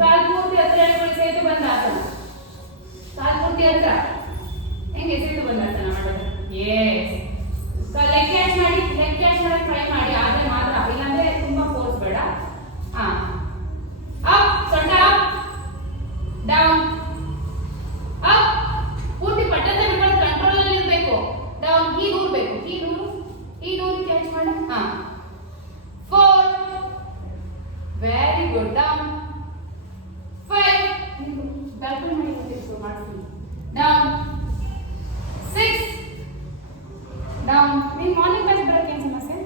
ಕಾಲ್ ಪೂರ್ತಿ ಹತ್ರ ಹೇಳ್ಕೊಳ್ಳಿ ಸೇತು ಬಂದ ಆಸನ ಕಾಲ್ ಪೂರ್ತಿ ಹತ್ರ ಹೆಂಗೆ ಸೇತು ಬಂದ ಆಸನ ಮಾಡೋದು ಎಸ್ ಲೆಗ್ ಕ್ಯಾಚ್ ಮಾಡಿ ಟ್ರೈ ಮಾಡಿ ಆದ್ರೆ ಮಾತ್ರ ಇಲ್ಲಾಂದ್ರೆ ತುಂಬಾ ಫೋರ್ಸ್ ಬೇಡ ಅಪ್ ಸೊಂಟ ಅಪ್ ಡೌನ್ ಅಪ್ ಪೂರ್ತಿ ಪಟ್ಟಂತ ಬಿಡ್ಬಾರ್ದು ಕಂಟ್ರೋಲ್ ಅಲ್ಲಿ ಇರಬೇಕು ಡೌನ್ ಹೀಗೆ ಊರ್ಬೇಕು ಹೀಗೆ ಊರಿ ಕ್ಯಾಚ್ ಮಾಡಿ 4 ವೆರಿ ಗುಡ್ ಡೌನ್ 5 ಡಬಲ್ ಮಾಡ್ತೀನಿ ಡೌನ್ 6 ಡೌನ್ ನೀನು ಮಾರ್ನಿಂಗ್ ಬ್ಯಾಚ್ ಬರೋಕ್ಕೆ ಏನು ಸಮಸ್ಯೆ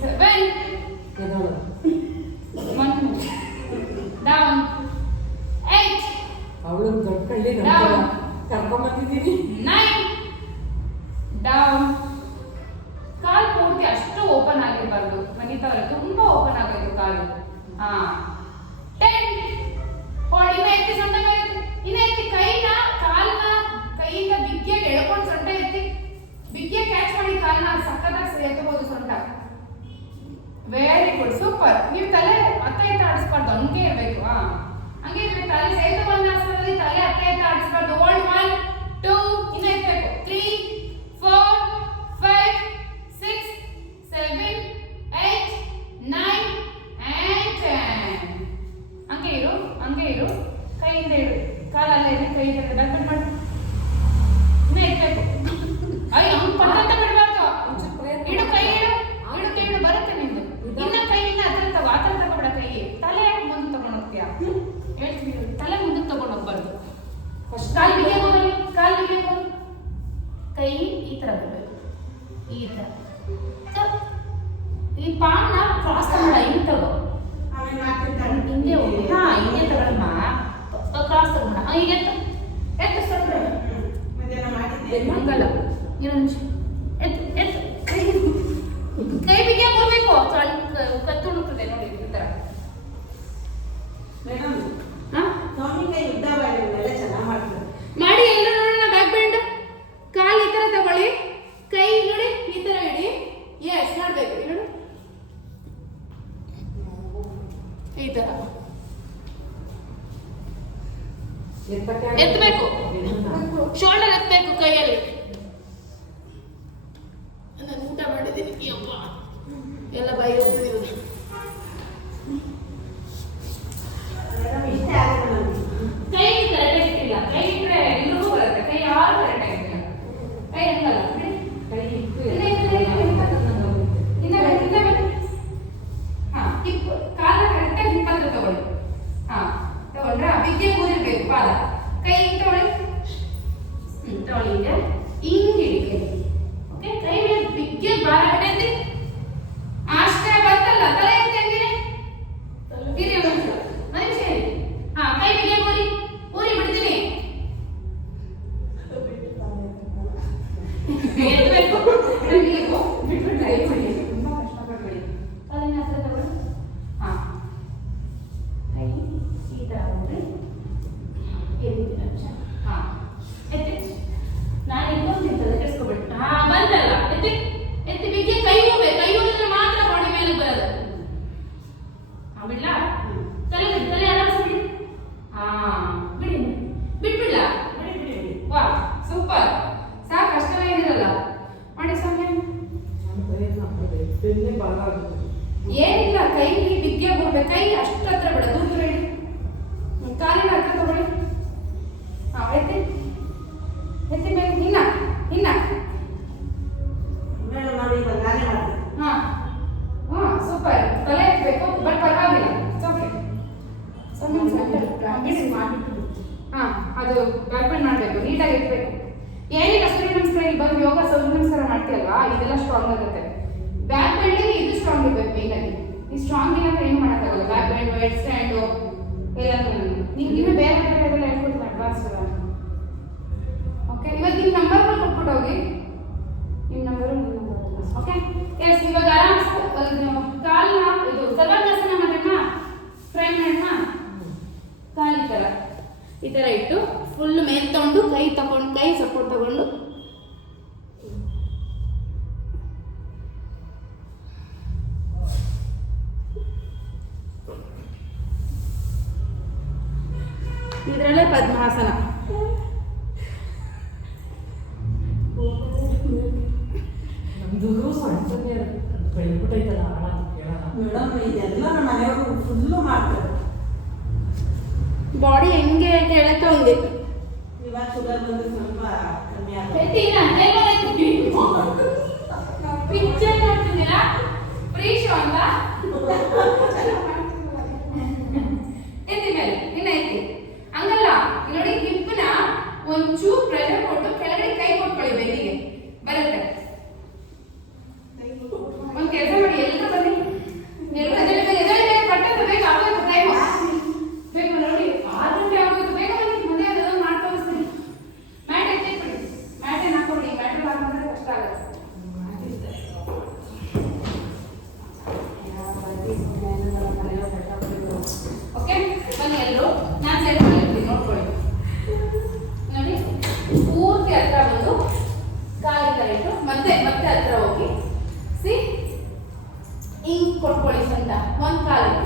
7 1 ಡೌನ್ 8 ಅವಳು ದೊಡ್ಡ ಕಳ್ಳಿ ಡೌನ್ ಕರ್ಕೊಂಡ್ಬಂದಿದ್ದೀನಿ 9 ಡೌನ್ ಕಾಲು ಪೂರ್ತಿ ಅಷ್ಟು ಓಪನ್ ಆಗಿರಬಾರ್ದು ಮನಿತವರೆ ತುಂಬಾ ಓಪನ್ ಆಗಬೇಕು ಕಾಲು 10 ಹೊಡಿ ಇನ್ನ ಎತ್ತಿ ಸೊಂಟ ಮೇಲೆ ಇನ್ನ ಎತ್ತಿ ಕೈಯಿಂದ ಬಿಗ್ಗಿಯಾಗಿ ಎಳ್ಕೊಂಡು ಸೊಂಟ ಎತ್ತಿ ಬಿಗ್ಗಿಯಾಗಿ ಕ್ಯಾಚ್ ಮಾಡಿ ಕಾಲನ್ನ ಸಕ್ಕದಾಗಿ ಎತ್ತಬಹುದು ಸೊಂಟ ವೆರಿ ಗುಡ್ ಸೂಪರ್ ನೀವು ತಲೆ ಅತ್ತ ಇತ್ತ ಆಡಿಸ್ಬಾರ್ದು ಹಂಗೆ ಇರಬೇಕು ಹಂಗೆ ಇರ್ಬೇಕು ತಲೆ ಸೇತು ಬಂದ ಆಸನದಲ್ಲಿ ತಲೆ ಅತ್ತ ಇತ್ತ ಆಡಿಸ್ಬಾರ್ದು ಹೋಲ್ಡ್ 1 2 ಇನ್ನ ಎತ್ತಬೇಕು 3 4 5 6 7 8 9 and 10 ಹಂಗೆ ಇರು ಕೈಯಿಂದ ಇಡು ಕಾಲಲ್ಲೇ ಇದೆ ಕೈ ಇದೆ ಡಬಲ್ ಮಾಡಿ ಇನ್ನ ಎತ್ತಬೇಕು ಅಯ್ಯ ಅವ್ನು ಪಟ್ಟಂತ ಬಿಡಬಾರ್ದು ಇಡು ಕೈ ಇಡು ಬರುತ್ತೆ ನಿಂದು ಇನ್ನ ಕೈಯಿಂದ ಆ ಥರ ತಗೋಬೇಡ ಕೈ ತಲೆ ಯಾಕೆ ಮುಂದೆ ತಗೊಂಡು ಹೋಗ್ತೀಯ ಹೇಳ್ತೀನಿ ತಲೆ ಮುಂದೆ ತಗೊಂಡು ಹೋಗ್ಬಾರ್ದು ಫಸ್ಟ್ ಕಾಲು ಬಿಗಿಯೋದು ಕೈ ಈ ಥರ ಬರಬೇಕು ಈ ಥರ ಈ ಪಾನ್ನ ಕ್ರಾಸ್ ತಗೊಂಡ ಹಿಂಗೆ ತಗೋ ಹಿಂದೆ ಹೋಗಿ ಹಿಂದೆ ತಗೊಳಮ್ಮ ಕ್ರಾಸ್ ತಗೊಂಡ ಈಗ ಎತ್ತು ಸ್ವಲ್ಪ ಹಂಗಲ್ಲ ಇನ್ನೊಂದು ನಿಮಿಷ ಎತ್ತು ಕೈ ಬಿಗಿಯಾಗಿ ಹೋಗ್ಬೇಕು ಕತ್ತು ಉಳುತ್ತದೆ ನೋಡಿ ಈ ಥರ ಮಾಡಿ ಎಲ್ಲರೂ ನೋಡೋಣ ಬ್ಯಾಕ್ ಬೆಂಡ್ ಕಾಲು ಈ ಥರ ತಗೊಳ್ಳಿ ಕೈ ನೋಡಿ ಈ ಥರ ಇಡಿ ಎಸ್ ಮಾಡಬೇಕು ನೋಡು ಈ ಥರ ಎತ್ತಬೇಕು ಶೋಲ್ಡರ್ ಎತ್ತಬೇಕು ಕೈಯಲ್ಲಿ ನಾನು ಊಟ ಮಾಡಿದ್ದೀನಿ ಅಪ್ಪ ಎಲ್ಲ ಬಾಯಿ ಹೋಗ್ತಿದ್ದೀವಿ ಕೈ ಕರೆಕ್ಟಾಗಿ ಇಟ್ಟಿಲ್ಲ ಕೈ ಇಟ್ಟರೆ ಎಲ್ರಿಗೂ ಬರುತ್ತೆ ಕೈ ಯಾರು ಕರೆಕ್ಟಾಗಿ ಇಟ್ಟಿಲ್ಲ ಕೈ ಹಂಗಲ್ಲ ಕಾಲ ಕರೆಕ್ಟಾಗಿ ಹಿಪ್ಪತ್ರ ತಗೊಳ್ಳಿ ತಗೊಂಡ್ರ ಬಿಗ್ಗೆ ಕೂರಿರ್ಬೇಕು ಪಾದ ಕೈ ತಗೊಳ್ಳಿ ತಗೊಳ್ಳಿಗೆ ಹಿಂಗೆ ಹಿಡಿಕೆ. ಓಕೆ, ಕೈ ಮೇಲೆ ಬಿಗ್ಗೆ ಭಾರ ಬಿಡೈತಿ. ಅಷ್ಟೇ ಬರ್ತಲ್ಲ, ತಲೆ ಎತ್ತಿ ಹಂಗಿರಿ. ಇರಿ ಒಂದು ನಿಮಿಷ ಇರಿ. ಹಾ, ಕೈ ಬಿಗ್ಗೆ ಊರಿ ಊರಿ ಬಿಡ್ತೀನಿ. ಎತ್ತಬೇಕು, ಬಿಟ್ಬಿಟ್ಟು ಕೈ ಬಿಡಿ. ತುಂಬಾ ಕಷ್ಟಪಡ್ಬೇಡಿ. ಅದನ್ನ ಹತ್ರ ತಗೊಳ್ಳಿ. ಹಾ, ಕೈ ಈ ತರ ನೋಡ್ರಿ. ಎತ್ತಿ ನಿಮಿಷ. ಹಾ, ಎತ್ತಿ. ನಾನು ಇಟ್ಕೊಂತೀನಿ, ತಲೆ ಕೆಡಿಸ್ಕೊಬಿಟ್ಟು. ಹಾ, ಬಂದಲ್ಲ, ಎತ್ತಿ ಎತ್ತಿ ಬಿಗ್ಗೆ. ಕೈ ಹೋಗ್ಬೇಕು, ಕೈ ಹೋದ್ರೆ ಮಾತ್ರ ಬಾಡಿ ಮೇಲೆ ಬರೋದು. ಹಾ, ಬಿಡ್ಲಾ? ತಲೆ ಬಿಡಿ, ತಲೆ ಆರಾಮ್ಸಿ ಬಿಡಿ. ಹಾ, ಬಿಡಿ, ಬಿಟ್ಬಿಡ್ಲಾ? ಬಿಡಿ ಬಿಡಿ ಬಿಡಿ. ವಾ, ಸೂಪರ್. ಸಾಕು, ಅಷ್ಟೆಲ್ಲ ಏನಿರಲ್ಲ. ಮಾಡಿ ಸೌಮ್ಯ. ಬೆನ್ನೆ ಭಾರ ಆಗುತ್ತೆ. ಏನಿಲ್ಲ, ಕೈ ಬಿಗ್ಗೆ ಹೋಗ್ಬೇಕು. ಕೈ ಅಷ್ಟು ಹತ್ರ ಬಿಡ, ದೂರ ದೂರ ಇಡಿ. ಕಾಲಿನ ಹತ್ರ ತಗೊಳ್ಳಿ. ಹಾ, ಎತ್ತಿ ಎತ್ತಿ ಮೇಲೆ. ಇನ್ನ ಇನ್ನ. ಮೇಡಮ್ ನೋಡಿ, ಇವಾಗ ನಾನೇ ಮಾಡ್ತೀನಿ. ಹಾ ಹಾ, ಸೂಪರ್. ತಲೆ ಎತ್ತಬೇಕು, ಬಟ್ ಪರವಾಗಿಲ್ಲ. ಓಕೆ, ಹಾ, ಅದು ಬ್ಯಾಕ್ಬೆಂಡ್ ಮಾಡಬೇಕು, ನೀಟಾಗಿ ಇಟ್ಬೇಕು. ಏನಿಲ್ಲ, ಸೂರ್ಯ ನಮಸ್ಕಾರ ಇಲ್ಲಿ ಬಂದು ಯೋಗ ಸೂರ್ಯ ನಮಸ್ಕಾರ ಮಾಡ್ತೀಯಲ್ವಾ, ಇದೆಲ್ಲ ಸ್ಟ್ರಾಂಗ್ ಆಗುತ್ತೆ. ಬ್ಯಾಕ್ ಬೆಂಡಿಗೆ ಇದು ಸ್ಟ್ರಾಂಗ್ ಇರಬೇಕು ಮೇನ್ ಆಗಿ. ಈ ಸ್ಟ್ರಾಂಗ್ ಇಲ್ಲ ಏನು ಮಾಡೋಕ್ಕಾಗಲ್ಲ. ಬ್ಯಾಕ್ ಬೆಂಡ್, ಹೆಡ್ ಸ್ಟ್ಯಾಂಡು ಏನಾದ್ರು ನಿಮ್ಗೆ ಇನ್ನೂ ಬೇರೆ ಬೇರೆ ಅದೆಲ್ಲ ಹೇಳ್ಕೊಡ್ತೀನಿ ಅಡ್ವಾನ್ಸ್. ಓಕೆ, ಇವತ್ತು ನಿಮ್ಮ ನಂಬರ್ ಕೊಟ್ಬಿಟ್ಟು ಹೋಗಿ. ನಿಮ್ಮ ನಂಬರು ಓಕೆ. ಎಸ್, ಇವಾಗ ಆರಾಮ್ ಕಾಲ್ನ ಇದು ಸರ್ವಾಂಗಾಸನ ಮಾಡೋಣ. ಫ್ರೈ ಮಾಡೋಣ. ಕಾಲು ಈ ಥರ ಇಟ್ಟು ಫುಲ್ ಮೇಲೆ ತಗೊಂಡು ಕೈ ತಗೊಂಡು, ಕೈ ಸಪೋರ್ಟ್ ತಗೊಂಡು ಇದರಲ್ಲೇ ಪದ್ಮಾಸನ. ನಮ್ದು ಸಣ್ಣದೇ ಬೆಳ್ಬಿಟ್ಟೈತಲ್ಲ ಆಳ ಕೇಳಲ್ಲ. ಮೇಡಮ್ ಇದೆಲ್ಲ ನಮ್ಮ ಮನೆಯವರು ಫುಲ್ಲು ಮಾಡ್ತಾರೆ. ಬಾಡಿ ಹೆಂಗೆ ಹೇಳತ್ತೋ ಹಂಗೆ. ಇವಾಗ ಶುಗರ್ ಬಂದು ಸ್ವಲ್ಪ ಕಮ್ಮಿ ಪಿಕ್ಚರ್ ನೋಡ್ತಿದ್ದೀರಾ? ಫ್ರೀ ಶೋ ಅಂತ ಎತ್ತಿ ಮೇಲೆ, ಇನ್ನ ಎತ್ತಿ. ಹಂಗಲ್ಲ, ನೋಡಿ ಹಿಪ್ಪನ ಒಂಚೂರು ಪ್ರೆಷರ್ ಕೊಟ್ಟು ಕೆಳಗಡೆ ಕೈ ಕೊಟ್ಕೊಳ್ಳಿ, ಬೆನ್ನಿಗೆ ಬರುತ್ತೆ. ಒಂದ್ ಕೆಲಸ ಮಾಡಿ, ಎಲ್ಲರೂ ಬನ್ನಿ. ಎಲ್ಲರೂ ಕಟ್ಟಕ್ಕೆ ಬೇಕು, ಆಗೋದು ಟೈಮು ಬೇಕು ನೋಡಿ. 6 ಗಂಟೆ ಆಗೋದು, ಬೇಗ ಬನ್ನಿ. ಮನೆ ಅದನ್ನು ಮಾಡಿ ತೋರಿಸ್ತೀನಿ. ಮ್ಯಾಟ್ ಎತ್ತಿಟ್ಬಿಡಿ, ಮ್ಯಾಟೇನು ಹಾಕೊಡಿ. ಮ್ಯಾಟ್ ಹಾಕೊಂಡ್ರೆ ಕಷ್ಟ ಆಗುತ್ತೆ. ಓಕೆ, ಬನ್ನಿ ಎಲ್ಲರೂ. ನಾನು ಸೆಟ್ ಮಾಡಿರ್ತೀನಿ, ನೋಡ್ಕೊಳ್ಳಿ. ನೋಡಿ, ಪೂರ್ತಿ ಹತ್ರ ಬಂದು ಕಾಲಿ ತರ ಇಟ್ಟು ಮತ್ತೆ ಮತ್ತೆ ಹತ್ರ ಹೋಗಿ ಹಿಂಗ್ ಕೊಟ್ಕೊಳ್ಳಿ ಚಂದ. ಒಂದ್ ಕಾಲು,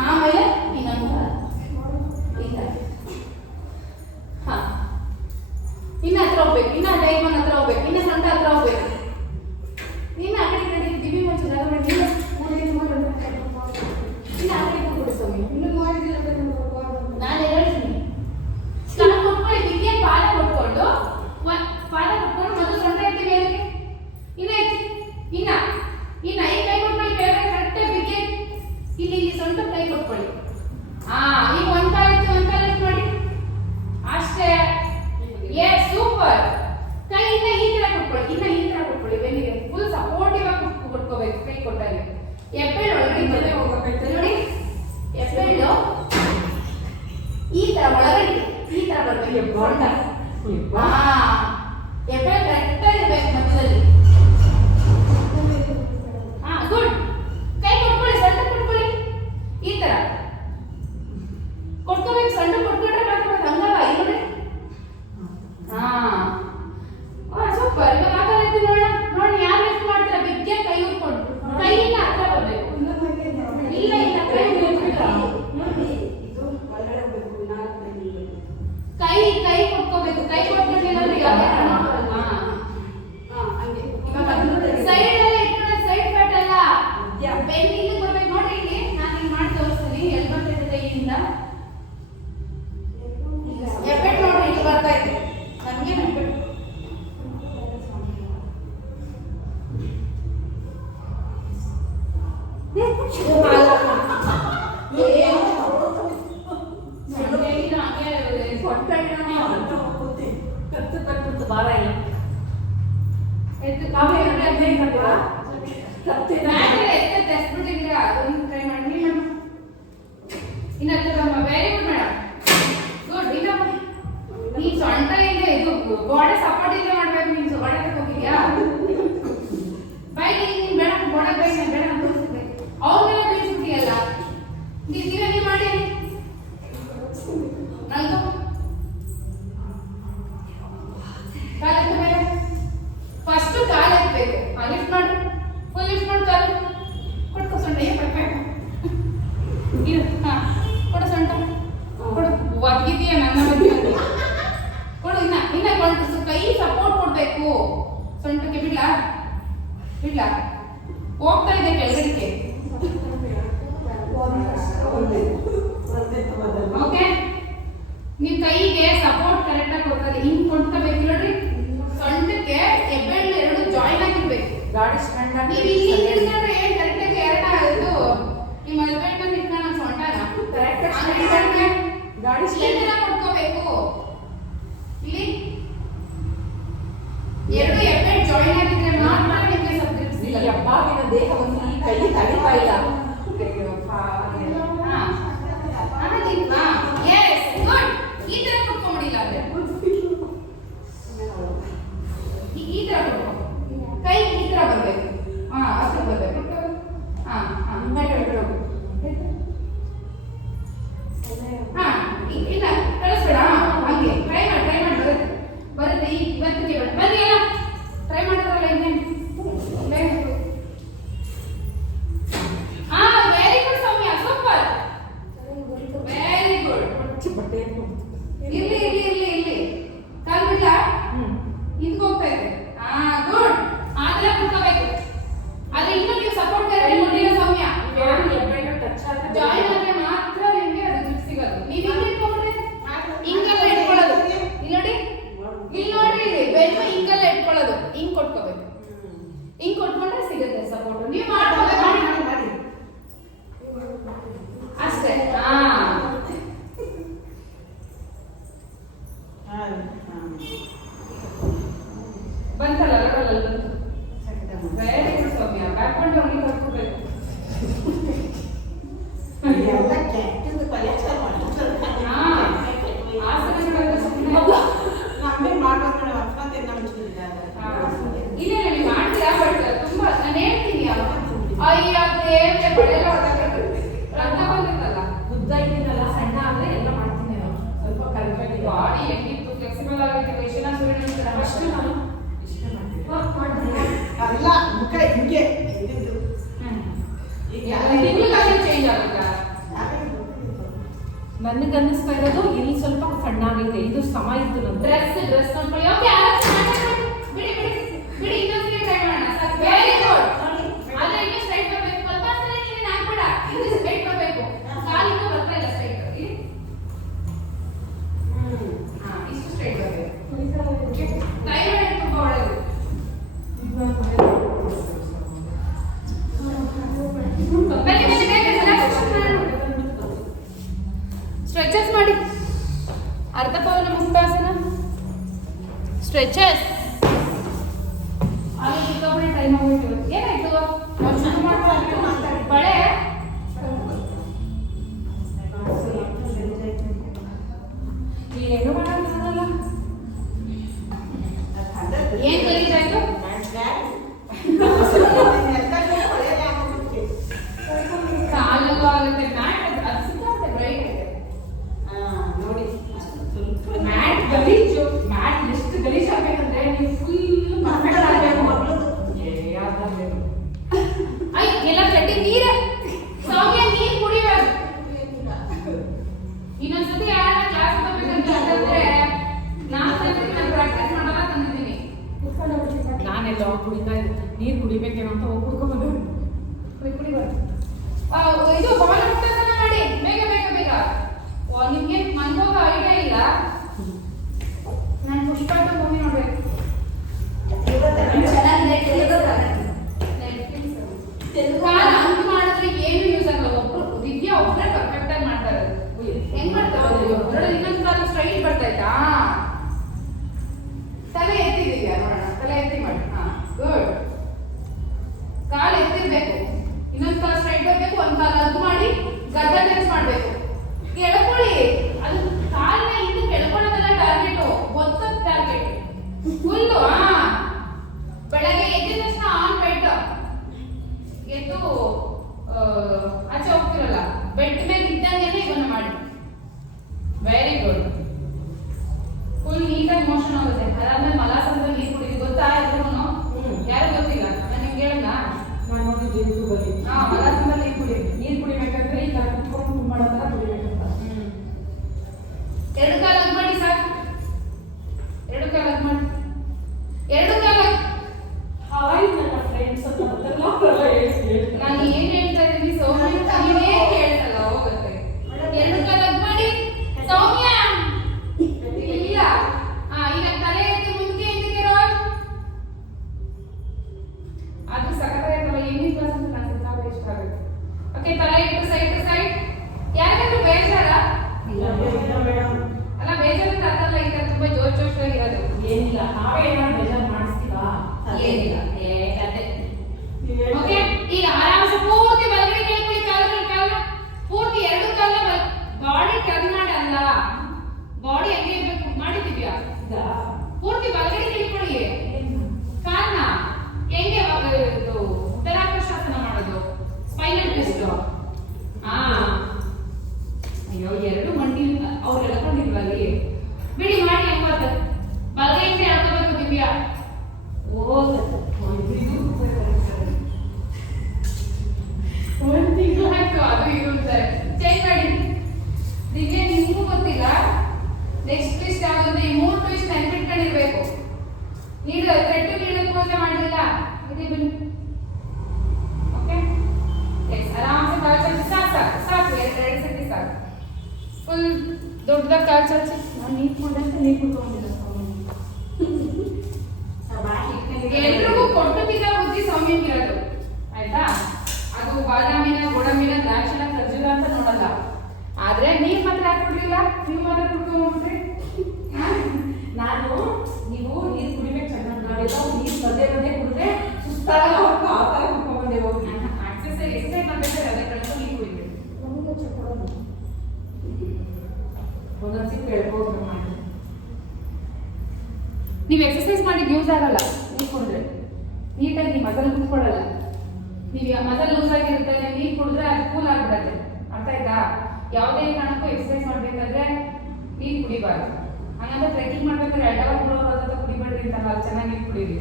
ಆಮೇಲೆ ಇನ್ನೊಂದು ಕಾಲು ಈ ತರ. ಹಾ, ಇನ್ನ ಹತ್ರ ಹೋಗ್ಬೇಕು, ಇನ್ನ ಡೈಮಂಡ್ ಹತ್ರ ಹೋಗ್ಬೇಕು, ಇನ್ನ ಸೊಂಟ ಹತ್ರ ಹೋಗ್ಬೇಕು. ಇನ್ನ ಆ ಕಡೆ ಕಡೆ ದಿವಿ ಮುಂಚೆ ಜಾಗ ಮಾಡಿ ಇನ್ನ ಆ ಕಡೆ ಕೊಡಿಸೋಗಿ. ನಾನು ಹೇಳ್ತೀನಿ, ಕಾಲು ಕೊಟ್ಕೊಳ್ಳಿ. ಬಿಗ್ಗೆ ಪಾದ ಕೊಟ್ಕೊಂಡು ಪಾದ ಕೊಟ್ಕೊಂಡು ಮೊದಲು ಸೊಂಟ ಎತ್ತಿ ಮೇಲೆ. ಇನ್ನ ಎತ್ತಿ, ಇನ್ನ ಈ ಕೈ ಕೊಟ್ಕೊಳ್ಳಿ. ಕೆಳಗಡೆ ಕರೆಕ್ಟ್ ಬಿಗ್ಗೆ ಇಲ್ಲಿ ಸೊಂಟ ಕೈ ಕೊಟ್ಕೊಳ್ಳಿ. ಹಾ, ಈಗ ಒಂದ್ ಕಾಲ ಎತ್ತಿ, ಒಂದ್ ಕಾಲ ಎತ್ತಿ ಮಾಡಿ. ಅಷ್ಟೇ. Yes, super. ಕೈ ಇನ್ನ ಈ ತರ ಕೊಟ್ಕೊಳ್ಳಿ, ಇನ್ನ ಈ ತರ ಕೊಟ್ಕೊಳ್ಳಿ. ಬೆನ್ನಿಗೆ ಫುಲ್ ಸಪೋರ್ಟಿವ್ ಆಗಿ ಕೊಟ್ಕೋಬೇಕು. ಕೈ ಕೊಟ್ಟಾಗ ಎಪ್ಪೆಳ್ಳು ಒಳಗಡೆ ಹೋಗಬೇಕು ನೋಡಿ. ಎಪ್ಪೆಳ್ಳು ಈ ತರ ಒಳಗಡೆ ಈ ತರ ಬರ್ಬೇಕು. ಸೊಂಟ ಹಾ, ಎಪ್ಪೆಳ್ಳು ಕರೆಕ್ಟ್ ಇರ್ಬೇಕು ಮಧ್ಯದಲ್ಲಿ. ಹಾ, ಗುಡ್. ಕೈ ಕೊಟ್ಕೊಳ್ಳಿ, ಸೊಂಟ ಕೊಟ್ಕೊಳ್ಳಿ. ಈ ತರ ಕೊಟ್ಕೋಬೇಕು. ಸೊಂಟ ಕೊಟ್ಕೊಂಡ್ರೆ ಮಾತ್ರ ಹಂಗಲ್ಲ. ನೋಡಿ, ಹಾ, ಸೂಪರ್. ಇವಾಗ ಆ ಕಾಲ ನೋಡೋಣ. ನೋಡಿ, ಯಾರು ಲಿಫ್ಟ್ ಮಾಡ್ತೀರಾ? ಬಿಗ್ಗೆ ಕೈ ಉಟ್ಕೊಂಡು ಕೈಯಿಂದ ಹತ್ರ ಬರ್ಬೇಕು. ಇಲ್ಲ ಇಲ್ಲ, ಕೈ ಕೈ ಕೈ ಕೊಟ್ಕೋಬೇಕು. ಕೈ ಕೊಟ್ಕೊಂಡಿಲ್ಲ. ಭಾರ ಇಲ್ಲ. ಎದ್ದು ನಾವೇ ಎದ್ದು ಬೇಕಲ್ವಾ? ತೆಸ್ಬಿಟ್ಟಿದ್ದೀರಾ ಅದೊಂದು ಟ್ರೈ ಮಾಡಿ ನೀವು ಇನ್ನು ವೆರಿ ಗುಡ್ ಮೇಡಮ್ ಗುಡ್ ಇನ್ನಪ್ಪ ನೀ ಸೊಂಟ ಇಲ್ಲ ಇದು ಗೋಡೆ ಸಪೋರ್ಟ್ ಇಲ್ಲ ಮಾಡ್ಬೇಕು ನೀನು ಗೋಡೆ ಹೋಗಿದ್ಯಾ ಬೈ ನೀನು ಬೇಡ ಗೋಡೆ ಬೈ ಬೇಡ ಅಂತ ತೋರಿಸಿದ್ದೆ ಅವ್ರನ್ನೆಲ್ಲ ಬೀಳ್ಸ್ಬಿಟ್ಟಿಯಲ್ಲ ನೀವೇ ಮಾಡಿ ನಂದು ಕಾಲು ಬೇಡ ಫಸ್ಟ್ ಕಾಲು ಎತ್ತಬೇಕು ಲಿಫ್ಟ್ ಮಾಡು ಫುಲ್ ಲಿಫ್ಟ್ ಮಾಡು ಕಾಲು ಕೊಡ್ಕೊ ಸೊಂಟ ಏನು ಬರ್ಬೇಕು ಇರು ಹಾಂ ಕೊಡು ಸೊಂಟ ಕೊಡು ಒದಗಿದೀಯ ನನ್ನ ಬಗ್ಗೆ ಕೊಡು ಇನ್ನ ಕೊಟ್ಟು ಕೈ ಸಪೋರ್ಟ್ ಕೊಡಬೇಕು ಸೊಂಟಕ್ಕೆ ಬಿಡ್ಲಾ ಹೋಗ್ತಾ ಇದೆ ಕೆಳಗಡೆಗೆ ಓಕೆ ನೀವು ಕೈಗೆ ಸಪೋರ್ಟ್ ಕರೆಕ್ಟಾಗಿ ಕೊಡ್ತಾರೆ ಹಿಂಗೆ ಕೊಡ್ಕೋಬೇಕು ನೋಡ್ರಿ ಸೊಂಟಕ್ಕೆ ಹೆಬ್ಬೆರಳು ಎರಡು ಜಾಯಿನ್ ಆಗಿರ್ಬೇಕು ಗಾಡಿ ಸ್ಟ್ಯಾಂಡ್ ನೀವು ಇಲ್ಲಿ ನಿಲ್ಕೊಂಡ್ರೆ ಏನ್ ಕರೆಕ್ಟಾಗಿ ಇದು ನಿಮ್ಮ ಹಸ್ಬೆಂಡ್ ಬಂದು ನಿಂತ್ಕೊಂಡು ನಮ್ಮ ಸೊಂಟನ ಗಾಡಿ ಸ್ಟ್ಯಾಂಡ್ ಕೊಡ್ಕೋಬೇಕು ಇಲ್ಲಿ ಎರಡು ಹೆಬ್ಬೆರಳು ಜಾಯಿನ್ ಆಗಿದ್ರೆ ಮಾತ್ರ ನಿಮಗೆ ಸ್ವಲ್ಪ ಈ ಅಪ್ಪಾವಿನ ದೇಹವನ್ನು ಈ ಕೈ ತಡಿತಾ ಇಲ್ಲ. ಎಸ್ ಗುಡ್ ಈ ತರ ಕೊಡ್ಕೊಂಬಿಡಿಲ್ಲ ಅಂದ್ರೆ ಈ ತರ ಕೊಡ್ಕೊ ಕೈ ಈ ತರ ಬರ್ಬೇಕು ಹತ್ರ ಬರ್ಬೇಕು ಇನ್ನ ಕೆಳಗಡೆ ಹೋಗು. ಇಲ್ಲ ಕಳಿಸ್ಬೇಡ ಹಂಗೆ ಟ್ರೈ ಮಾಡಿ ಬರುತ್ತೆ ಇವತ್ತಿಗೆ ಬನ್ನಿ ಎಲ್ಲ ಟ್ರೈ ಮಾಡಿದ್ರಲ್ಲ ಇನ್ನೇನು ವೆರಿ ಗುಡ್ ಸೌಮ್ಯ ಸೂಪರ್ ವೆರಿ ಗುಡ್ ಬಟ್ಟೆ ಇಲ್ಲಿ ಕಾಲು ಬಿಡ್ಲ ಹಿಂದ್ಗೆ ಹೋಗ್ತಾ ಇದೆ ಗುಡ್ ಅದೆಲ್ಲ ಕುತ್ಕೋಬೇಕು ಆದ್ರೆ ಇನ್ನೂ ನೀವು ಸಪೋರ್ಟ್ ಕೊಟ್ಟಿಲ್ಲ ಸೌಮ್ಯ ಟಚ್ ಆದ್ರೆ ಜಾಯಿನ್ ಆದ್ರೆ ಮಾತ್ರ ನಿಮ್ಗೆ ಅದು ದುಡ್ಡು ಸಿಗೋದು ನೀವು ಹಿಂಗೆ ಇಟ್ಕೊಂಡ್ರೆ ಹಿಂಗೆಲ್ಲ ಇಟ್ಕೊಳ್ಳೋದು ಇಲ್ಲಿ ನೋಡ್ರಿ ಬೆನ್ನು ಹಿಂಗೆಲ್ಲ ಇಟ್ಕೊಳ್ಳೋದು ಹಿಂಗ್ ಕೊಟ್ಕೋಬೇಕು ಹಿಂಗ್ ಕೊಟ್ಕೊಂಡ್ರೆ ಸಿಗುತ್ತೆ ಸಪೋರ್ಟ್ ನೀವು ಮಾಡ್ಕೋಬೇಕು ಅಷ್ಟೇ ಬಂತಲ್ಲ ಅಲ್ಲಲ್ಲ ಬಂತು ವೆರಿ ಗುಡ್ ಸೌಮ್ಯ ಬ್ಯಾಕ್ಗ್ರೌಂಡ್ ಅವ್ನಿಗೆ ಕಟ್ಕೋಬೇಕು ಆಸನಗಳೆಲ್ಲ ಸುಮ್ಮನೆ ಇಲ್ಲ ನೀವು ಮಾಡ್ತೀರಾ ಬಟ್ ತುಂಬಾ ನಾನು ಹೇಳ್ತೀನಿ ಅಯ್ಯ ದೇವ್ರೆ ಬಳೆಲ್ಲ ರಕ್ತ ಬಂದಿತ್ತಲ್ಲ ಉದ್ದ ಇದ್ದೀನಲ್ಲ ಸಣ್ಣ ಆದ್ರೆ ಎಲ್ಲ ಮಾಡ್ತೀನಿ ನಾನು. ಸ್ವಲ್ಪ ಕರೆಕ್ಟಾಗಿ ಬಾಡಿ ಹೆಂಗಿತ್ತು ಫ್ಲೆಕ್ಸಿಬಲ್ ಆಗಿತ್ತು ವೈಶನ ಸೂರ್ಯನ ಅಷ್ಟು ನಾನು ಇಷ್ಟೇ ಮಾಡ್ತೀನಿ. ಅಲ್ಲ ಮುಖ ಹಿಂಗೆ ತಿಂಗಳಿಗೆ ಚೇಂಜ್ ಆಗುತ್ತಾ ನನಗೆ ಅನ್ನಿಸ್ತಾ ಇರೋದು ಇಲ್ಲಿ ಸ್ವಲ್ಪ ಸಣ್ಣಾಗಿದೆ. ಇದು ಸಮ ಇತ್ತು ನನ್ನ ಡ್ರೆಸ್ ನೋಡ್ಕೊಳ್ಳಿ ಓಕೆ ಬಿಡಿ ಇನ್ನೊಂದ್ಸರಿ ಟ್ರೈ ಮಾಡೋಣ ಸರ್ ವೆರಿ ಗುಡ್ ಆದ್ರೆ ಇನ್ನೂ ಸ್ಟ್ರೈಟ್ ಬರಬೇಕು ಸ್ವಲ್ಪ ಸರಿ ನೀನು ಹಾಕ್ಬೇಡ ಇದು ಸ್ಟ್ರೈಟ್ ಬರಬೇಕು ಕಾಲಿಂದ ಬರ್ತಾ ಇಲ್ಲ ಸ್ಟ್ರೈಟ್ ಇಷ್ಟು ಸ್ಟ್ರೈಟ್ ಬರಬೇಕು ಥೈರಾಯ್ಡ್ ತುಂಬಾ ಒಳ್ಳೆಯದು ಸ್ಟ್ರೆಚಸ್ ಮಾಡಿ ಅರ್ಧ ಪವನ ಮುಕ್ತಾಸನ ಸ್ಟ್ರೆಚಸ್ ಅಲ್ಲಿ ಸಿಕ್ಕಾಪಟ್ಟೆ ಟೈಮ್ ಹೋಗ್ಬಿಟ್ಟು ಏನಾಯ್ತು ಬಳೆ ಏನು ಮಾಡೋಕ್ಕಾಗಲ್ಲ. ಏನ್ ಗಲೀಜಾಯ್ತು ಕಾಲಲ್ಲೂ ಆಗುತ್ತೆ ಮ್ಯಾಟ್ ಅದು ಸಿಕ್ಕಾಪಟ್ಟೆ ಬ್ರೈಟ್ ಇದೆ ನೋಡಿ ಮ್ಯಾಟ್ ಗಲೀಜು ಮ್ಯಾಟ್ ಎಷ್ಟು ಗಲೀಜ್ ಆಗ್ಬೇಕಂದ್ರೆ ನೀವು ಫುಲ್ ಪರ್ಫೆಕ್ಟ್ ಆಗಬೇಕು ಐ ಎಲ್ಲ ಕಟ್ಟಿ ನೀರೇ ಸೌಮ್ಯ ನೀರು ಕುಡಿಬಾರ್ದು ಇನ್ನೊಂದ್ಸತಿ ಯಾರನ್ನ ಕ್ಲಾಸ್ ತಗೋಬೇಕಂತ ಅಂತಂದ್ರೆ ನಾನು ಪ್ರಾಕ್ಟೀಸ್ ಮಾಡಲ್ಲ ತಂದಿದ್ದೀನಿ ನಾನೆಲ್ಲ ಕುಡಿತಾ ಇದ್ದೆ. ನೀರು ಕುಡಿಬೇಕೇನೋ ಅಂತ ಹೋಗಿ ಕುಡ್ಕೊಂಡ್ಬಂದು ಕುಡಿಬಾರ್ದು ಇದು ಭವನ ಮುಕ್ತಾಸನ ಮಾಡಿ ಬೇಗ ನಿಮ್ಗೆ ಮನ್ಗೋಗ ಐಡಿಯಾ ಇಲ್ಲ ನಾನು ಪುಷ್ಪಾಟ ಮೂವಿ ನೋಡ್ಬೇಕು ಕಾಲ ಹಂಗ್ ಮಾಡಿದ್ರೆ ಏನು ಯೂಸ್ ಆಗಲ್ಲ ಒಬ್ರು ದಿವ್ಯಾ ಒಬ್ಬರೇ ಪರ್ಫೆಕ್ಟ್ ಆಗಿ ಮಾಡ್ತಾರೆ ಹೆಂಗ್ ಮಾಡ್ತಾರೆ ಇನ್ನೊಂದು ಕಾಲ ಸ್ಟ್ರೈಟ್ ಬರ್ತೈತಾ ತಲೆ ಬರಬೇಕು, ಇನ್ನೊಂದು ಕಾಲು ಸ್ಟ್ರೈಟ್ ಬರಬೇಕು, ಒಂದು ಕಾಲು ಅದು ಮಾಡಿ ಗದ್ದ ಟೆನ್ಸ್ ಮಾಡಬೇಕು. ಎಳ್ಕೊಳ್ಳಿ, ಅದು ಕಾಲನ್ನ ಹಿಂದಕ್ಕೆ ಎಳ್ಕೊಳ್ಳೋದಲ್ಲ ಟಾರ್ಗೆಟು, ಒತ್ತದ ಟಾರ್ಗೆಟ್ ಫುಲ್ಲು. ಬೆಳಗ್ಗೆ ಎದ್ದ ತಕ್ಷಣ ಆನ್ ಬೆಡ್ ಎದ್ದು ಆಚೆ ಹೋಗ್ತಿರಲ್ಲ, ಬೆಡ್ ಮೇಲೆ ಇದ್ದಂಗೆನೆ ಇವನ್ನ ಮಾಡಿ. Very good. ಫುಲ್ ನೀಟಾಗಿ ಮೋಷನ್ ಆಗುತ್ತೆ. ಅದಾದ್ಮೇಲೆ ಮಲಾಸನದಲ್ಲಿ ನೀರು ಕುಡಿದು ಗೊತ್ತಾ ಎಲ್ಲರೂ? ಯಾರು ಗೊತ್ತಿಲ್ಲ, ನಾನು ನಿಮ್ಗೆ ಹೇಳಲ್ಲ. ನಾನು ನೋಡಿದ್ದು ಯೂಟ್ಯೂಬಲ್ಲಿ. ಮಲಾಸನದಲ್ಲಿ ನೀರು ಕುಡಿದು ನೀರು ಕುಡಿಬೇಕಾದ್ರೆ ಈಗ ಕುತ್ಕೊಂಡು ಮಾಡೋ ಥರ ಕುಡಿಬೇಕಂತ. ಎರಡು ಕಾಲ ಅದ್ ಮಾಡಿ ಸಾಕು. ಎರಡು ಕಾಲ ಅದ್ ಮಾಡಿ. ಎರಡು ಕಾಲ ಹಾಯ್ ನನ್ನ ಫ್ರೆಂಡ್ಸ್ ಅಂತ ಬರ್ತಾರಲ್ಲ, ಅವರೆಲ್ಲ ಹೇಳ್ತಾರೆ. ನಾನು ಏನ್ ಹೇಳ್ತಾ ಇದ್ದೀನಿ ಸೌಮ್ಯ, ನೀವೇ ಕೇಳ್ತಲ್ಲ ಹೋಗುತ್ತೆ. ಎರಡು ಕಾಲ ಅದ್ ಮಾಡಿ ಸೌಮ್ಯ. ಇಲ್ಲ ಈಗ ತಲೆ ಎತ್ತಿ ಮುಂದೆ ಎಂದಿದ್ದೀರೋ ಅದು ಸಕತ್ತಾಗಿರ್ತಲ್ಲ. ಏನೇ ಕ್ಲಾಸ್ ಅಂತ ನಾನು ಸಿಕ್ಕಾಪಟ್ಟೆ ಇಷ್ಟ ಆಗುತ್ತೆ. ಓಕೆ, ತಲೆ ಇಟ್ಟು ಸೈಡ್ ಟು ಸೈಡ್. ಯಾರಿಗಾದ್ರೂ ಬೇಜಾರ? ಅಲ್ಲ, ಬೇಜಾರಂತ ಅರ್ಥಲ್ಲ, ಈಗ ತುಂಬಾ ಜೋಶಾಗಿರೋದು ಏನಿಲ್ಲ, ನಾವೇ ಏನಾದ್ರು ಬೇಜಾರು ಮಾಡಿಸ್ತೀವಾ? ಏನಿಲ್ಲ. ಕತೆ. ಓಕೆ, ಈಗ ಆರಾಮ್ಸೆ ಪೂರ್ತಿ ಬಲಗಡೆ ಕೇಳ್ಕೊಳ್ಳಿ. ಕಾಲ ಪೂರ್ತಿ ಎರಡು ಕಾಲ ಬಾಡಿ ಟರ್ನ್ ಮಾಡಿ ಅಲ್ಲ, ಬಾಡಿ ಹಂಗೆ ಇರ್ಬೇಕು. ಮಾಡಿದ್ಯಾ? ಪೂರ್ತಿ ಬಲಗಡೆ ಕೇಳ್ಕೊಳ್ಳಿ. ಕಾಲ್ನ ಹೆಂಗೆ ಇದು ಉತ್ತರಾಕರ್ಷಾಸನ ಮಾಡೋದು, ಸ್ಪೈನಲ್ ಟ್ವಿಸ್ಟ್. ಅಯ್ಯೋ, ಎರಡು ಮಂಡಿ ಅವ್ರು ಎಳ್ಕೊಂಡಿಲ್ವಲ್ಲಿ, ಬಿಡಿ ಮಾಡಿ. ಹೆಂಗ್ ಬರ್ತದೆ ಬಲಗೈಗೆ ಎಳ್ಕೋಬೇಕು ದಿವ್ಯಾ. ಒಂದು ತಿಂಗಳು ಆಯ್ತು ಅದು ಇರುತ್ತಾರೆ. ಚೇಂಜ್ ಮಾಡಿ ದಿವ್ಯಾ, ನಿಮಗೂ ಗೊತ್ತಿಲ್ಲ ನೆಕ್ಸ್ಟ್ ಟ್ವಿಸ್ಟ್ ಆಗುತ್ತೆ. ಈ 3 ಟ್ವಿಸ್ಟ್ ನೆನ್ಪಿಟ್ಕೊಂಡಿರ್ಬೇಕು. ನೀಡು ಥ್ರೆಡ್ ನೀಡಕ್ ಪೂಜೆ ಮಾಡಲಿಲ್ಲ. ಇದೆ ಬನ್ನಿ. ಓಕೆ, ಆರಾಮ್ಸೆ ಕಾಲು ಚಾಚಿ. ಸಾಕು ಎರಡು ಸತಿ ಸಾಕು. ಫುಲ್ ದೊಡ್ಡದಾಗಿ ಕಾಲು ಚಾಚಿ. ನಾನು ನೀರು ಕುಡ್ದಂತೆ ನೀರು ಕುಡ್ಕೊಂಡಿಲ್ಲ. ಎಲ್ರಿಗೂ ಕೊಟ್ಟು ತಿನ್ನೋ ಬುದ್ಧಿ ಸೌಮ್ಯಂಗಿರೋದು, ಆಯ್ತಾ? ಅದು ಬಾದಾಮಿನ, ಗೋಡಂಬಿನ, ದ್ರಾಕ್ಷಿನ, ಖರ್ಜೂರ ಅಂತ ನೋಡಲ್ಲ. ಆದ್ರೆ ನೀರ್ ಮಾತ್ರ ಹಾಕೊಡ್ಲಿಲ್ಲ, ನೀವು ಮಾತ್ರ ಕುಡ್ಕೊಂಡ್ಬಿಟ್ರಿ. ನಾನು ನೀವು ನೀರು ಕುಡಿಬೇಕು ಚೆನ್ನಾಗಿ, ನಾವೆಲ್ಲ ನೀರು ಪದೇ ಕುಡಿದ್ರೆ ಸುಸ್ತಾಗಲ್ಲ, ಆ ಥರ ಕುಡ್ಕೊಂಡ್ಬಂದೆ ಹೋಗಿ. ಎಕ್ಸರ್ಸೈಸ್ ಎಷ್ಟೇ ಮಾಡ್ಬೇಕಾದ್ರೆ ಅದೇ ಕಳ್ಕೊಂಡು ನೀರು ಕುಡಿಬೇಕು. ನಮಗೆ ಚಕ್ಕೊಡೋದು ಒಂದೊಂದ್ಸಿ ಕೇಳ್ಬೋದು ಮಾಡಿ. ನೀವು ಎಕ್ಸರ್ಸೈಸ್ ಮಾಡಿ ಯೂಸ್ ಆಗಲ್ಲ ನೀರು ಕುಡಿದ್ರೆ. ನೀಟಾಗಿ ನೀವು ಮಸಲ್ ಕುತ್ಕೊಳ್ಳಲ್ಲ. ನೀವು ಮಸಲ್ ಲೂಸ್ ಆಗಿರುತ್ತೆ, ನೀರು ಕುಡಿದ್ರೆ ಅದು ಕೂಲ್ ಆಗಿಬಿಡತ್ತೆ. ಅರ್ಥ ಆಯ್ತಾ? ಯಾವುದೇ ಕಾರಣಕ್ಕೂ ಎಕ್ಸರ್ಸೈಸ್ ಮಾಡ್ಬೇಕಾದ್ರೆ ನೀರು ಕುಡಿಬಾರ್ದು. ಹಂಗಂದ್ರೆ ಟ್ರೆಕ್ಕಿಂಗ್ ಮಾಡ್ಬೇಕಾದ್ರೆ 2 ಅವರ್ 3 ಅವರ್ ಅಂತ ಕುಡಿಬೇಡ್ರಿ ಅಂತಲ್ಲ, ಅಲ್ಲಿ ಚೆನ್ನಾಗಿ ನೀರು ಕುಡೀರಿ.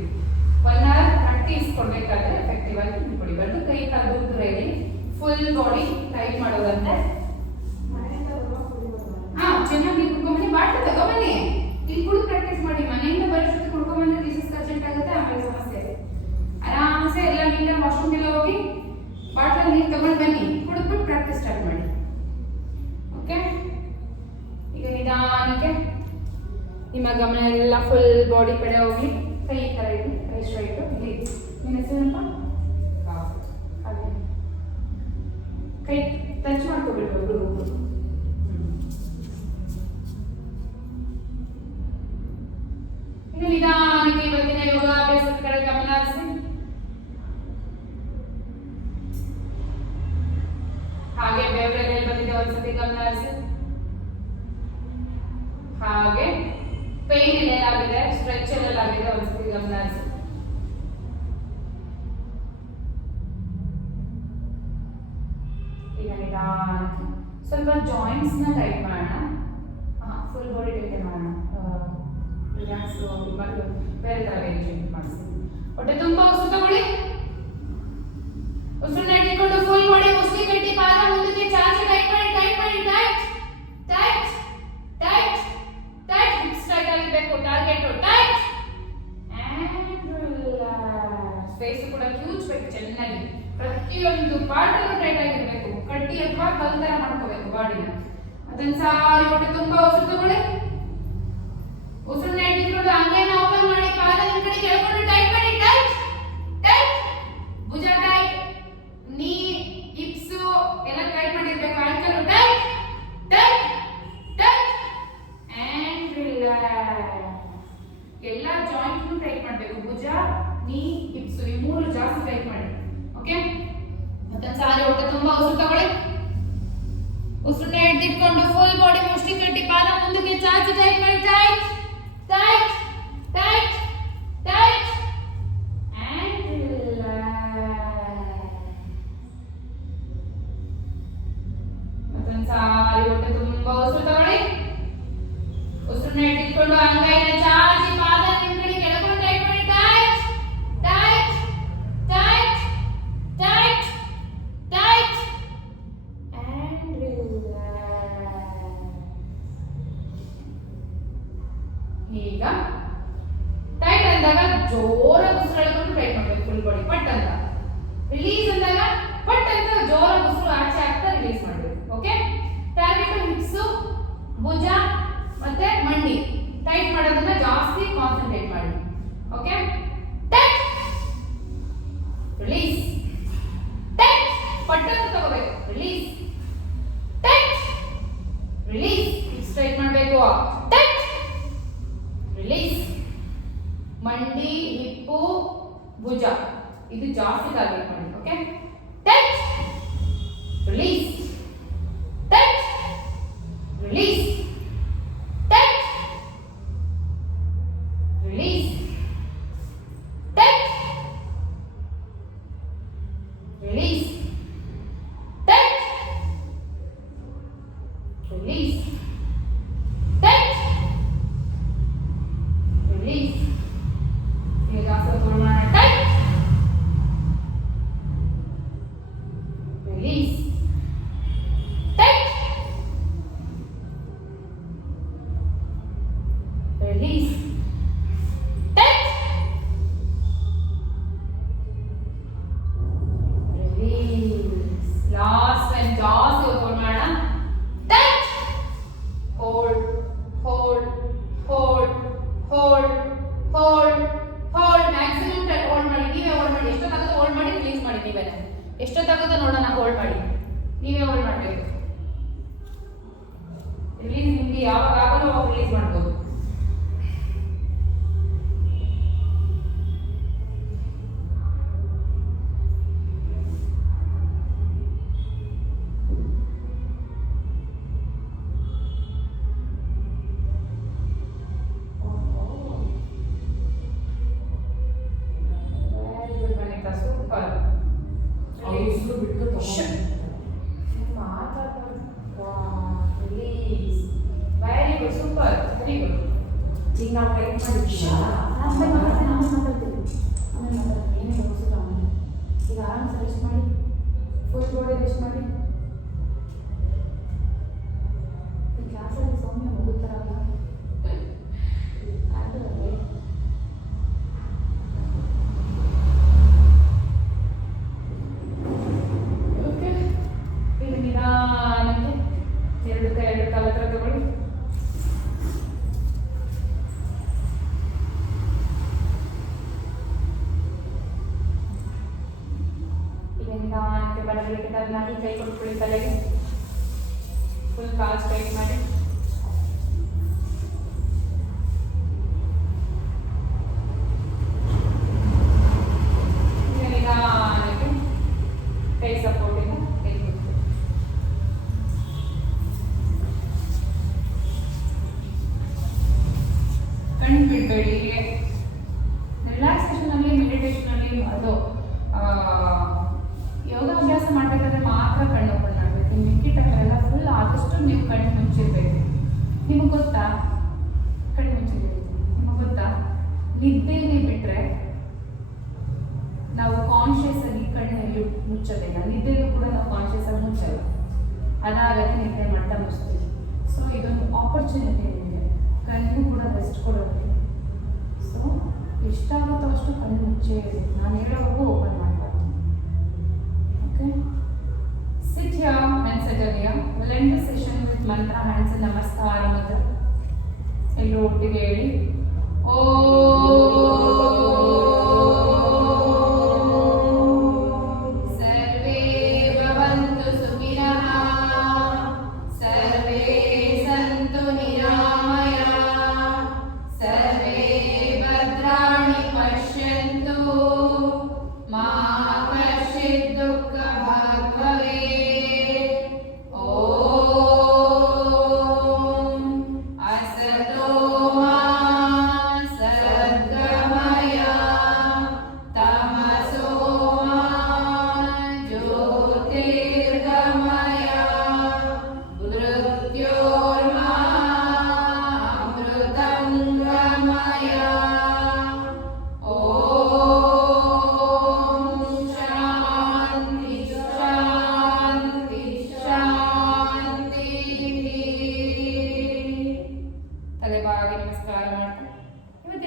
1 ಅವರ್ ಪ್ರಾಕ್ಟೀಸ್ ಕೊಡ್ಬೇಕಾದ್ರೆ ಎಫೆಕ್ಟಿವ್ ಆಗಿ ನೀರು ಕುಡಿಬಾರ್ದು. ಕೈ ಕಾಲು ರೇಡಿ, ಫುಲ್ ಬಾಡಿ ಟೈಟ್ ಮಾಡೋದಂತೆ. ಚೆನ್ನಾಗಿ ನೀರು ಕುಡ್ಕೊಂಬನ್ನಿ, ಬಾಟ್ಲಿ ತಗೊಬನ್ನಿ. ಇಲ್ಲಿ ಕುಡಿದು ಪ್ರಾಕ್ಟೀಸ್ ಮಾಡಿ. ಮನೆಯಿಂದ ಬರೋಷ್ಟು ಕುಡ್ಕೊಂಬಂದ್ರೆ ಡಿಸೀಸ್ ಅರ್ಜೆಂಟ್ ಆಗುತ್ತೆ, ಆಮೇಲೆ ಸಮಸ್ಯೆ. ಆರಾಮ್ಸೆ ಎಲ್ಲ ನೀಟಾಗಿ ವಾಶ್ರೂಮ್ಗೆಲ್ಲ ಹೋಗಿ ಬಾಟ್ಲಲ್ಲಿ ನೀರು ತಗೊಂಡು ಬನ್ನಿ, ಕುಡಿದ್ಬಿಟ್ಟು ಪ್ರಾಕ್ಟೀಸ್ ಸ್ಟಾರ್ಟ್ ಮಾಡಿ. ಓಕೆ, ಈಗ ನಿಧಾನಕ್ಕೆ ನಿಮ್ಮ ಗಮನ ಎಲ್ಲ ಫುಲ್ ಬಾಡಿ ಕಡೆ ಹೋಗಿ. ಕೈ ಈ ಥರ ಇಡಿ, ಕೈ ಸ್ಟ್ರೈಟು. ಇಲ್ಲಿ ನಿಮ್ಮ ಹೆಸರಪ್ಪ? ಹಾಗೆ ಕೈ ಟಚ್ ಮಾಡ್ಕೋಬೇಕು ಒಬ್ರು. ಈಗ ನಿಧಾನಕ್ಕೆ ಇವತ್ತಿನ ಯೋಗಾಭ್ಯಾಸದ ಕಡೆ ಗಮನ ಹರಿಸಿ. ಹಾಗೆ ಬೆವರಲ್ಲಿ ಬಂದಿದೆ ಒಂದ್ಸತಿ ಗಮನ ಹರಿಸಿ. ಹಾಗೆ ಪೈನ್ ಎಲ್ಲಾಗಿದೆ, ಸ್ಟ್ರೆಚ್ ಎಲ್ಲಾಗಿದೆ, ಒಂದ್ಸತಿ ಗಮನ ಹರಿಸಿ. ಈಗ ನಿಧಾನಕ್ಕೆ ಸ್ವಲ್ಪ ಜಾಯಿಂಟ್ಸ್ ನ ಟೈಟ್ ಮಾಡೋಣ. ಫುಲ್ ಬಾಡಿ ಟೈಟ್ ಮಾಡೋಣ. ರಿಲ್ಯಾಕ್ಸ್ ಬೇರೆ ತರ ಚೇಂಜ್ ಮಾಡಿಸ್ತೀನಿ. ಹೊಟ್ಟೆ ತುಂಬಾ ಉಸಿರು ತಗೊಳ್ಳಿ. ಉಸಿರನ್ನ ಇಟ್ಕೊಂಡು ಫುಲ್ ಬಾಡಿ ಉಸಿರು ಕಟ್ಟಿ ಪಾದ ಮುಂದಕ್ಕೆ ಚಾಚಿ ಟೈಟ್ ಮಾಡಿ. ಟೈಟ್ ಹಿಪ್ಸ್ ಟೈಟ್ ಆಗಿರಬೇಕು. Target tight and relax. Face ಕೂಡ ಕ್ಯೂಚ್ಬೇಕು ಚೆನ್ನಾಗಿ. ಪ್ರತಿಯೊಂದು ಪಾರ್ಟ್ ಅನ್ನು ಟೈಟ್ ಆಗಿರಬೇಕು. ಕಟ್ಟಿ ಅಥವಾ ಕಲ್ ತರ ಮಾಡ್ಕೋಬೇಕು ಬಾಡಿನ. ಅದನ್ನ ಸಾರಿ ಹೊಟ್ಟೆ ತುಂಬಾ ಉಸಿರು ತಗೊಳ್ಳಿ. ಉಸಿರನ್ನ ಇಟ್ಕೊಂಡು ಅಂಗೈನ ಓಪನ್ ಮಾಡಿ, ಪಾದ ನಿಮ್ಮ ಕಡೆ ಕೆಳಕೊಂಡು ಟೈಟ್ ಮಾಡಿ. ಟೈಟ್ ಭುಜ ಟೈಟ್, ನೀ ಹಿಪ್ಸ್ ಎಲ್ಲ ಟೈಟ್ ಮಾಡಿರ್ಬೇಕು. Ankle tight and relax. ಎಲ್ಲ ಜಾಯಿಂಟ್ ಟೈಟ್ ಮಾಡಬೇಕು. ಭುಜ, ನೀ, ಹಿಪ್ಸ್ ಈ 3 ಜಾಸ್ತಿ ಟೈಟ್ ಮಾಡಿ. ಓಕೆ, ಓಕೆ ಮತ್ತೊಂದು ಸಾರಿ ಹೊಟ್ಟೆ ತುಂಬಾ ಉಸಿರು ತಗೊಳ್ಳಿ. ಉಸಿರನ್ನ ಹಿಡಿದಿಟ್ಕೊಂಡು ಫುಲ್ ಬಾಡಿ ಮುಷ್ಟಿ ಕಟ್ಟಿ ಪಾದ ಮುಂದಕ್ಕೆ ಚಾಚಿ ಟೈಟ್ ಮಾಡಿ tight tight tight tight and ಮತ್ತೊಂದು ಸಾರಿ ಹೊಟ್ಟೆ ತುಂಬಾ ಉಸಿರು ತಗೊಳ್ಳಿ. ಉಸಿರನ್ನ ಹಿಡಿದಿಟ್ಕೊಂಡು ಅಂಗೈನ ಚಾಚಿ ಪಾದ ಹಿಂದ್ಗಡೆ ಕೆಳಕೊಂಡು ಟೈಟ್ ಮಾಡಿ tight tight tight tight tight and ಈಗ ಟೈಟ್ ಅಂದಾಗ ಜೋರಾಗಿ ಉಸಿರು ಎಳ್ಕೊಂಡು ಟೈಟ್ ಮಾಡಬೇಕು ಫುಲ್ ಬಾಡಿ. ಪಟ್ ಅಂತ ರಿಲೀಸ್ ಅಂದಾಗ ಪಟ್ ಅಂತ ಜೋರಾಗಿ ಉಸಿರು ಆಚೆ ಆಗ್ತಾ ರಿಲೀಸ್ ಮಾಡಬೇಕು. ಓಕೆ ಟಾರ್ಗೆಟ್ ಹಿಪ್ಸ್, ಭುಜ ಮತ್ತೆ ಮಂಡಿ ಟೈಟ್ ಮಾಡೋದನ್ನ ಜಾಸ್ತಿ ಕಾನ್ಸಂಟ್ರೇಟ್ ಮಾಡಿ. ಓಕೆ ಟೈಟ್ ರಿಲೀಸ್ ಟೈಟ್ ಪಟ್ ಅಂತ ತಗೋಬೇಕು release tight release hips tight ಮಾಡಬೇಕು ಟೈಟ್ ರಿಲೀಸ್ ಮಂಡಿ ಹಿಪ್ಪು ಭುಜ ಇದು ಜಾಸ್ತಿ ಟಾರ್ಗೆಟ್ ಮಾಡಿ. Okay tight release tight release tight release tight release tight release tight release. ಈಗ ಜಾಸ್ತಿ ಮಾಡೋಣ tight release tight release tight release. Last time ಜಾಸ್ತಿ ಓಪನ್ ಮಾಡೋಣ tight hold hold hold hold hold hold maximum time hold ಮಾಡಿ. ನೀವೇ hold ಮಾಡಿ. ಎಷ್ಟೊತ್ತಾಗುತ್ತೋ hold ಮಾಡಿ release ಮಾಡಿ. ನೀವೇ ಎಷ್ಟೊತ್ತಾಗುತ್ತೋ ನೋಡೋಣ ಹೋಲ್ಡ್ ಮಾಡಿ. ನೀವೇ ಹೋಲ್ಡ್ ಮಾಡಬೇಕು. ರಿಲೀಸ್ ನಿಮಗೆ ಯಾವಾಗ ಆಗಲ್ಲ ಅವಾಗ ರಿಲೀಸ್ ಮಾಡ್ಬೋದು. Very good Manika super. ಉಸಿರು ಬಿಟ್ಟು release very good super very good. ಈಗ ನಾವು ಟೈಟ್ ಮಾಡಿ ಆಮೇಲೆ ಮಾತಾಡ್ತೀನಿ. ಏನೇ ಯೋಚಿಸಿಲ್ಲ ಆಮೇಲೆ. ಈಗ ಆರಾಮ್ಸೆ ರೆಸ್ಟ್ ಮಾಡಿ ಫುಲ್ ಬಾಡಿ ರೆಸ್ಟ್ ಮಾಡಿ. ಈ ಕ್ಲಾಸಲ್ಲಿ ಸೌಮ್ಯ ಹೋಗುತ್ತಾರಲ್ಲ ಅದು ಓಕೆ. ಈಗ ನಿಧಾನಕ್ಕೆ ಎರಡು ಕಾಲ ಹತ್ರ ತಗೊಳ್ಳಿ. ಈಗ ನಿಧಾನಕ್ಕೆ ಬಲಗಡೆಗೆ ಟರ್ನ್ ಆಗಿ ಕೈ ಕೊಟ್ಕೊಳ್ಳಿ ತಲೆಗೆ. ಫುಲ್ ಕಾಲ್ ಸ್ಟ್ರೈಟ್ ಮಾಡಿ. ಈಗ ನಿಧಾನಕ್ಕೆ ಕೈ ಸಪೋರ್ಟಿಂದ ಕೈ ಕೊಟ್ಕೊಳ್ಳಿ. ಕಣ್ಣು ಬಿಡಬೇಡಿ. ರಿಲ್ಯಾಕ್ಸೇಷನ್ ಅಲ್ಲಿ ಮೆಡಿಟೇಷನ್ ಅಲ್ಲಿ ಅದು ಯೋಗ ಅಭ್ಯಾಸ ಮಾಡಬೇಕಾದ್ರೆ ಮಾತ್ರ ಕಣ್ಣು ಓಪನ್ ಮಾಡಬೇಕು. ಮಿಕ್ಕಿಟ್ಟಲ್ಲ ಫುಲ್ ಆದಷ್ಟು ನೀವು ಕಣ್ಣು ಮುಚ್ಚಿರ್ಬೇಕು. ನಿಮಗೆ ಗೊತ್ತಾ ಕಣ್ಣು ಮುಚ್ಚಿರ್ಬೇಕು. ನಿಮಗೆ ಗೊತ್ತಾ ನಿದ್ದೆಯಲ್ಲಿ ಬಿಟ್ರೆ ನಾವು ಕಾನ್ಶಿಯಸ್ ಆಗಿ ಕಣ್ಣಲ್ಲಿ ಮುಚ್ಚೋದಿಲ್ಲ. ನಿದ್ದೆಯಲ್ಲೂ ಕೂಡ ನಾವು ಕಾನ್ಶಿಯಸ್ ಆಗಿ ಮುಚ್ಚಲ್ಲ. ಅದಾಗತ್ತೆ ನಿದ್ದೆ ಮಾಡ್ತಾ ಮುಚ್ತೀವಿ. ಸೊ ಇದೊಂದು ಆಪರ್ಚುನಿಟಿ ನಿಮಗೆ ಕಣ್ಣಿಗೂ ಕೂಡ ರೆಸ್ಟ್ ಕೊಡೋಕ್ಕೆ. ಸೊ ಎಷ್ಟಾಗುತ್ತೋ ಅಷ್ಟು ಕಣ್ಣು ಮುಚ್ಚೇ ಇರಿ. ನಾನು ಹೇಳೋವರೆಗೂ ಓಪನ್ ಮಾಡಬಾರ್ದು. Okay sit here and settle here. We'll end the session with mantra hands in ನಮಸ್ಕಾರ ಮುದ್ರ. ಎಲ್ಲರೂ ಒಟ್ಟಿಗೆ ಹೇಳಿ ಸರ್ವೇ ಭವಂತು ಸುಖಿನಃ ಸರ್ವೇ ಸಂತು ನಿರಾಮಯಃ ಸರ್ವೇ ಭದ್ರಾಣಿ ಪಶ್ಯಂತು ಮಾ ಕಶ್ಚಿತ್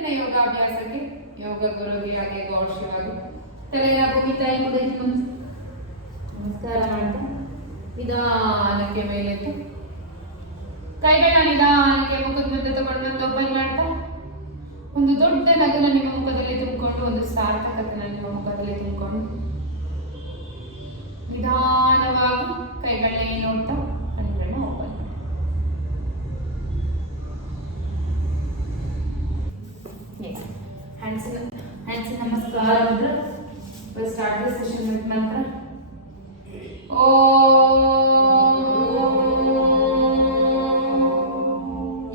ಇವತ್ತಿನ ಯೋಗಾಭ್ಯಾಸಕ್ಕೆ ಯೋಗ ಗುರುಗೆ ಹಾಗೆ ಗೌರ್ ಶಿವಾಗಿ ತಲೆಯ ಭೂಮಿ ತಾಯಿ ಮುಗಿದು ನಮಸ್ಕಾರ ಮಾಡ್ತಾ ನಿಧಾನಕ್ಕೆ ಮೇಲೆದ್ದು ಕೈಗಳ ನಿಧಾನಕ್ಕೆ ಮುಖದ ಮುಂದೆ ತಗೊಂಡು ಬಂದು ಓಪನ್ ಮಾಡ್ತಾ ಒಂದು ದೊಡ್ಡ ನಗನ ನಿಮ್ಮ ಮುಖದಲ್ಲಿ ತುಂಬಿಕೊಂಡು ಒಂದು ಸಾರ್ಥಕತೆನ ನಿಮ್ಮ ಮುಖದಲ್ಲಿ ತುಂಬಿಕೊಂಡು ನಿಧಾನವಾಗಿ ಕೈಗಳನ್ನೇ ನೋಡ್ತಾ ಕಣ್ಣುಗಳನ್ನ ಓಪನ್ ಹ್ಯಾಂಡ್ಸ್ ನಮಸ್ಕಾರ ಮುದ್ರ ಸ್ಟಾರ್ಟ್ ದ ಸೆಷನ್ ವಿತ್ ಮಂತ್ರ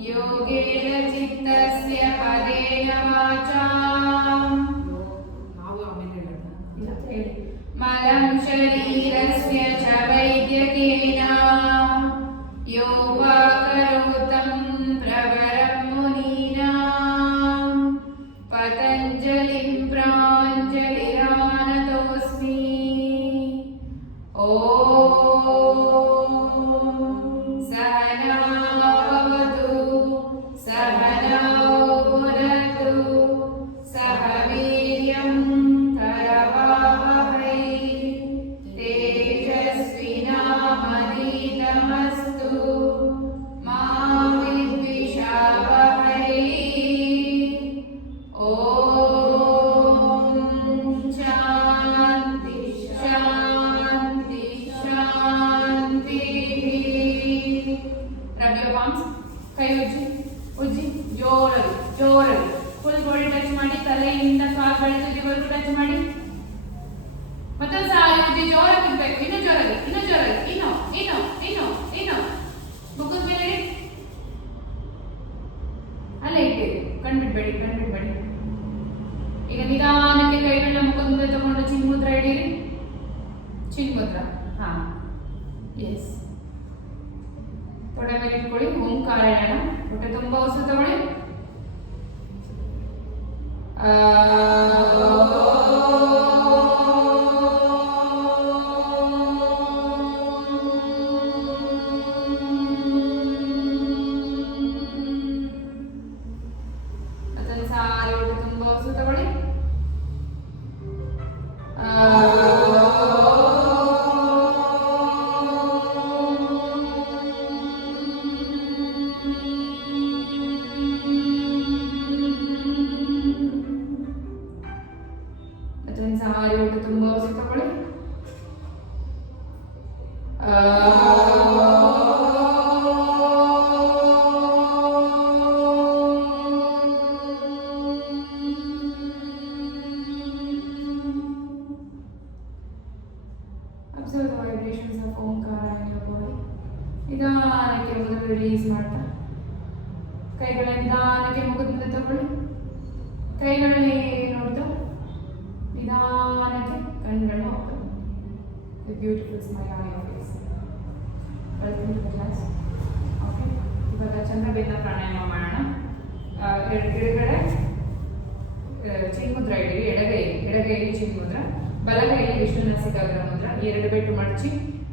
ಯೋಗೇನ ಚಿತ್ತಸ್ಯ ಪದೇನ ವಾಚಾ ನಾವು ಆಮೇಲೆ ಹೇಳೋಣ. ಮಲಂ ಶರೀರಸ್ಯ ಚ ವೈದ್ಯಕೇನ ಯೋಗಾಕರೋತಂ ಪ್ರವರಂ ಮುನೀನಾಂ ಪತಂಜಲಿಂ ಪ್ರಾಂಜಲಿರಾನತೋಸ್ಮಿ ಸಹನಾ ಭವತು ಸಹನೌ ಭುನಕ್ತು ಸಹ ವೀರ್ಯಂ ಕರವಾವಹೈ ತೇಜಸ್ವಿನಾಮನೀತಮಸ್ತು ಮಾ ವಿದ್ವಿಷಾವಹೈ ಓಂ ಶಾಂತಿ ಶಾಂತಿ ಶಾಂತಿ ರಬ್ ಯೋರ್ ಪಾಮ್ಸ್ ಕೈ ಉಜ್ಜಿ ಉಜ್ಜಿ ಜೋರಾಗಿ ಜೋರಾಗಿ ಫುಲ್ ಬಾಡಿ ಟಚ್ ಮಾಡಿ ತಲೆಯಿಂದ ಕಾಲು ಬೆಳೆದಿವರೆಗೂ ಟಚ್ ಮಾಡಿ ಮತ್ತೊಂದು ಸಾರಿ ಉಜ್ಜಿ ಜೋರಾಗಿ ಇರ್ಬೇಕು ಇನ್ನೂ ಜೋರಾಗಿ ಇನ್ನೂ ಜೋರಾಗಿ ಇನ್ನೂ ಇನ್ನೂ ಇನ್ನೂ ಇನ್ನೂ ಮುಖದ ಮೇಲೆ ಇಡಿ. ಅಲ್ಲೇ ಇಟ್ಟಿರಿ ಕಣ್ಬಿಡ್ಬೇಡಿ ಕಣ್ಬಿಡ್ಬೇಡಿ. ಈಗ ನಿಧಾನಕ್ಕೆ ಕೈಗಳನ್ನ ಮುಖದ ಮುಂದೆ ತಗೊಂಡು ಚಿನ್ಮುದ್ರ ಹಿಡೀರಿ. ಚಿನ್ಮುದ್ರ ಹಾ ಎಸ್ ತೊಡೆ ಮೇಲೆ ಇಟ್ಕೊಳ್ಳಿ. ಓಂಕಾರ ಹೇಳೋಣ. ಹೊಟ್ಟೆ ತುಂಬ ಉಸಿರು ತಗೊಳ್ಳಿ. ಅದನ್ನು ಸಾರಿ ಹೊಟ್ಟೆ ತುಂಬ ಉಸಿರು ತಗೊಳ್ಳಿ. ಅದನ್ನು ಸಾರಿ ಹೊಟ್ಟೆ ತುಂಬ ಉಸಿರು ತಗೊಳ್ಳಿ. Observe the vibrations of Omkara in your body. ನಿಧಾನಕ್ಕೆ ಮೊದಲು ರಿಲೀಸ್ ಮಾಡ್ತಾ ಕೈಗಳ ನಿಧಾನಕ್ಕೆ ಮುಖದ ಮುಂದೆ ತಗೊಳ್ಳಿ. ಕೈಗಳನ್ನೇ ನೋಡ್ತಾ ನಿಧಾನಕ್ಕೆ ಕಣ್ಗಳನ್ನ open. The beautiful smile on your face. Welcome to the class. Okay. ಇವಾಗ ಚಂದ್ರಬೇದ ಪ್ರಾಣಾಯಾಮ ಮಾಡೋಣ. ಎಡಗಡೆ ಚಿನ್ಮುದ್ರ ಇಡಿ. ಎಡಗೈಲಿ ಚಿನ್ಮುದ್ರ, ಬಲಗೈಲಿ ವಿಷ್ಣು ನಾಸಿಕಾಗ್ರ ಮುದ್ರ. ಈ ಎರಡು ಬೆಟ್ಟು ಮಡಚಿ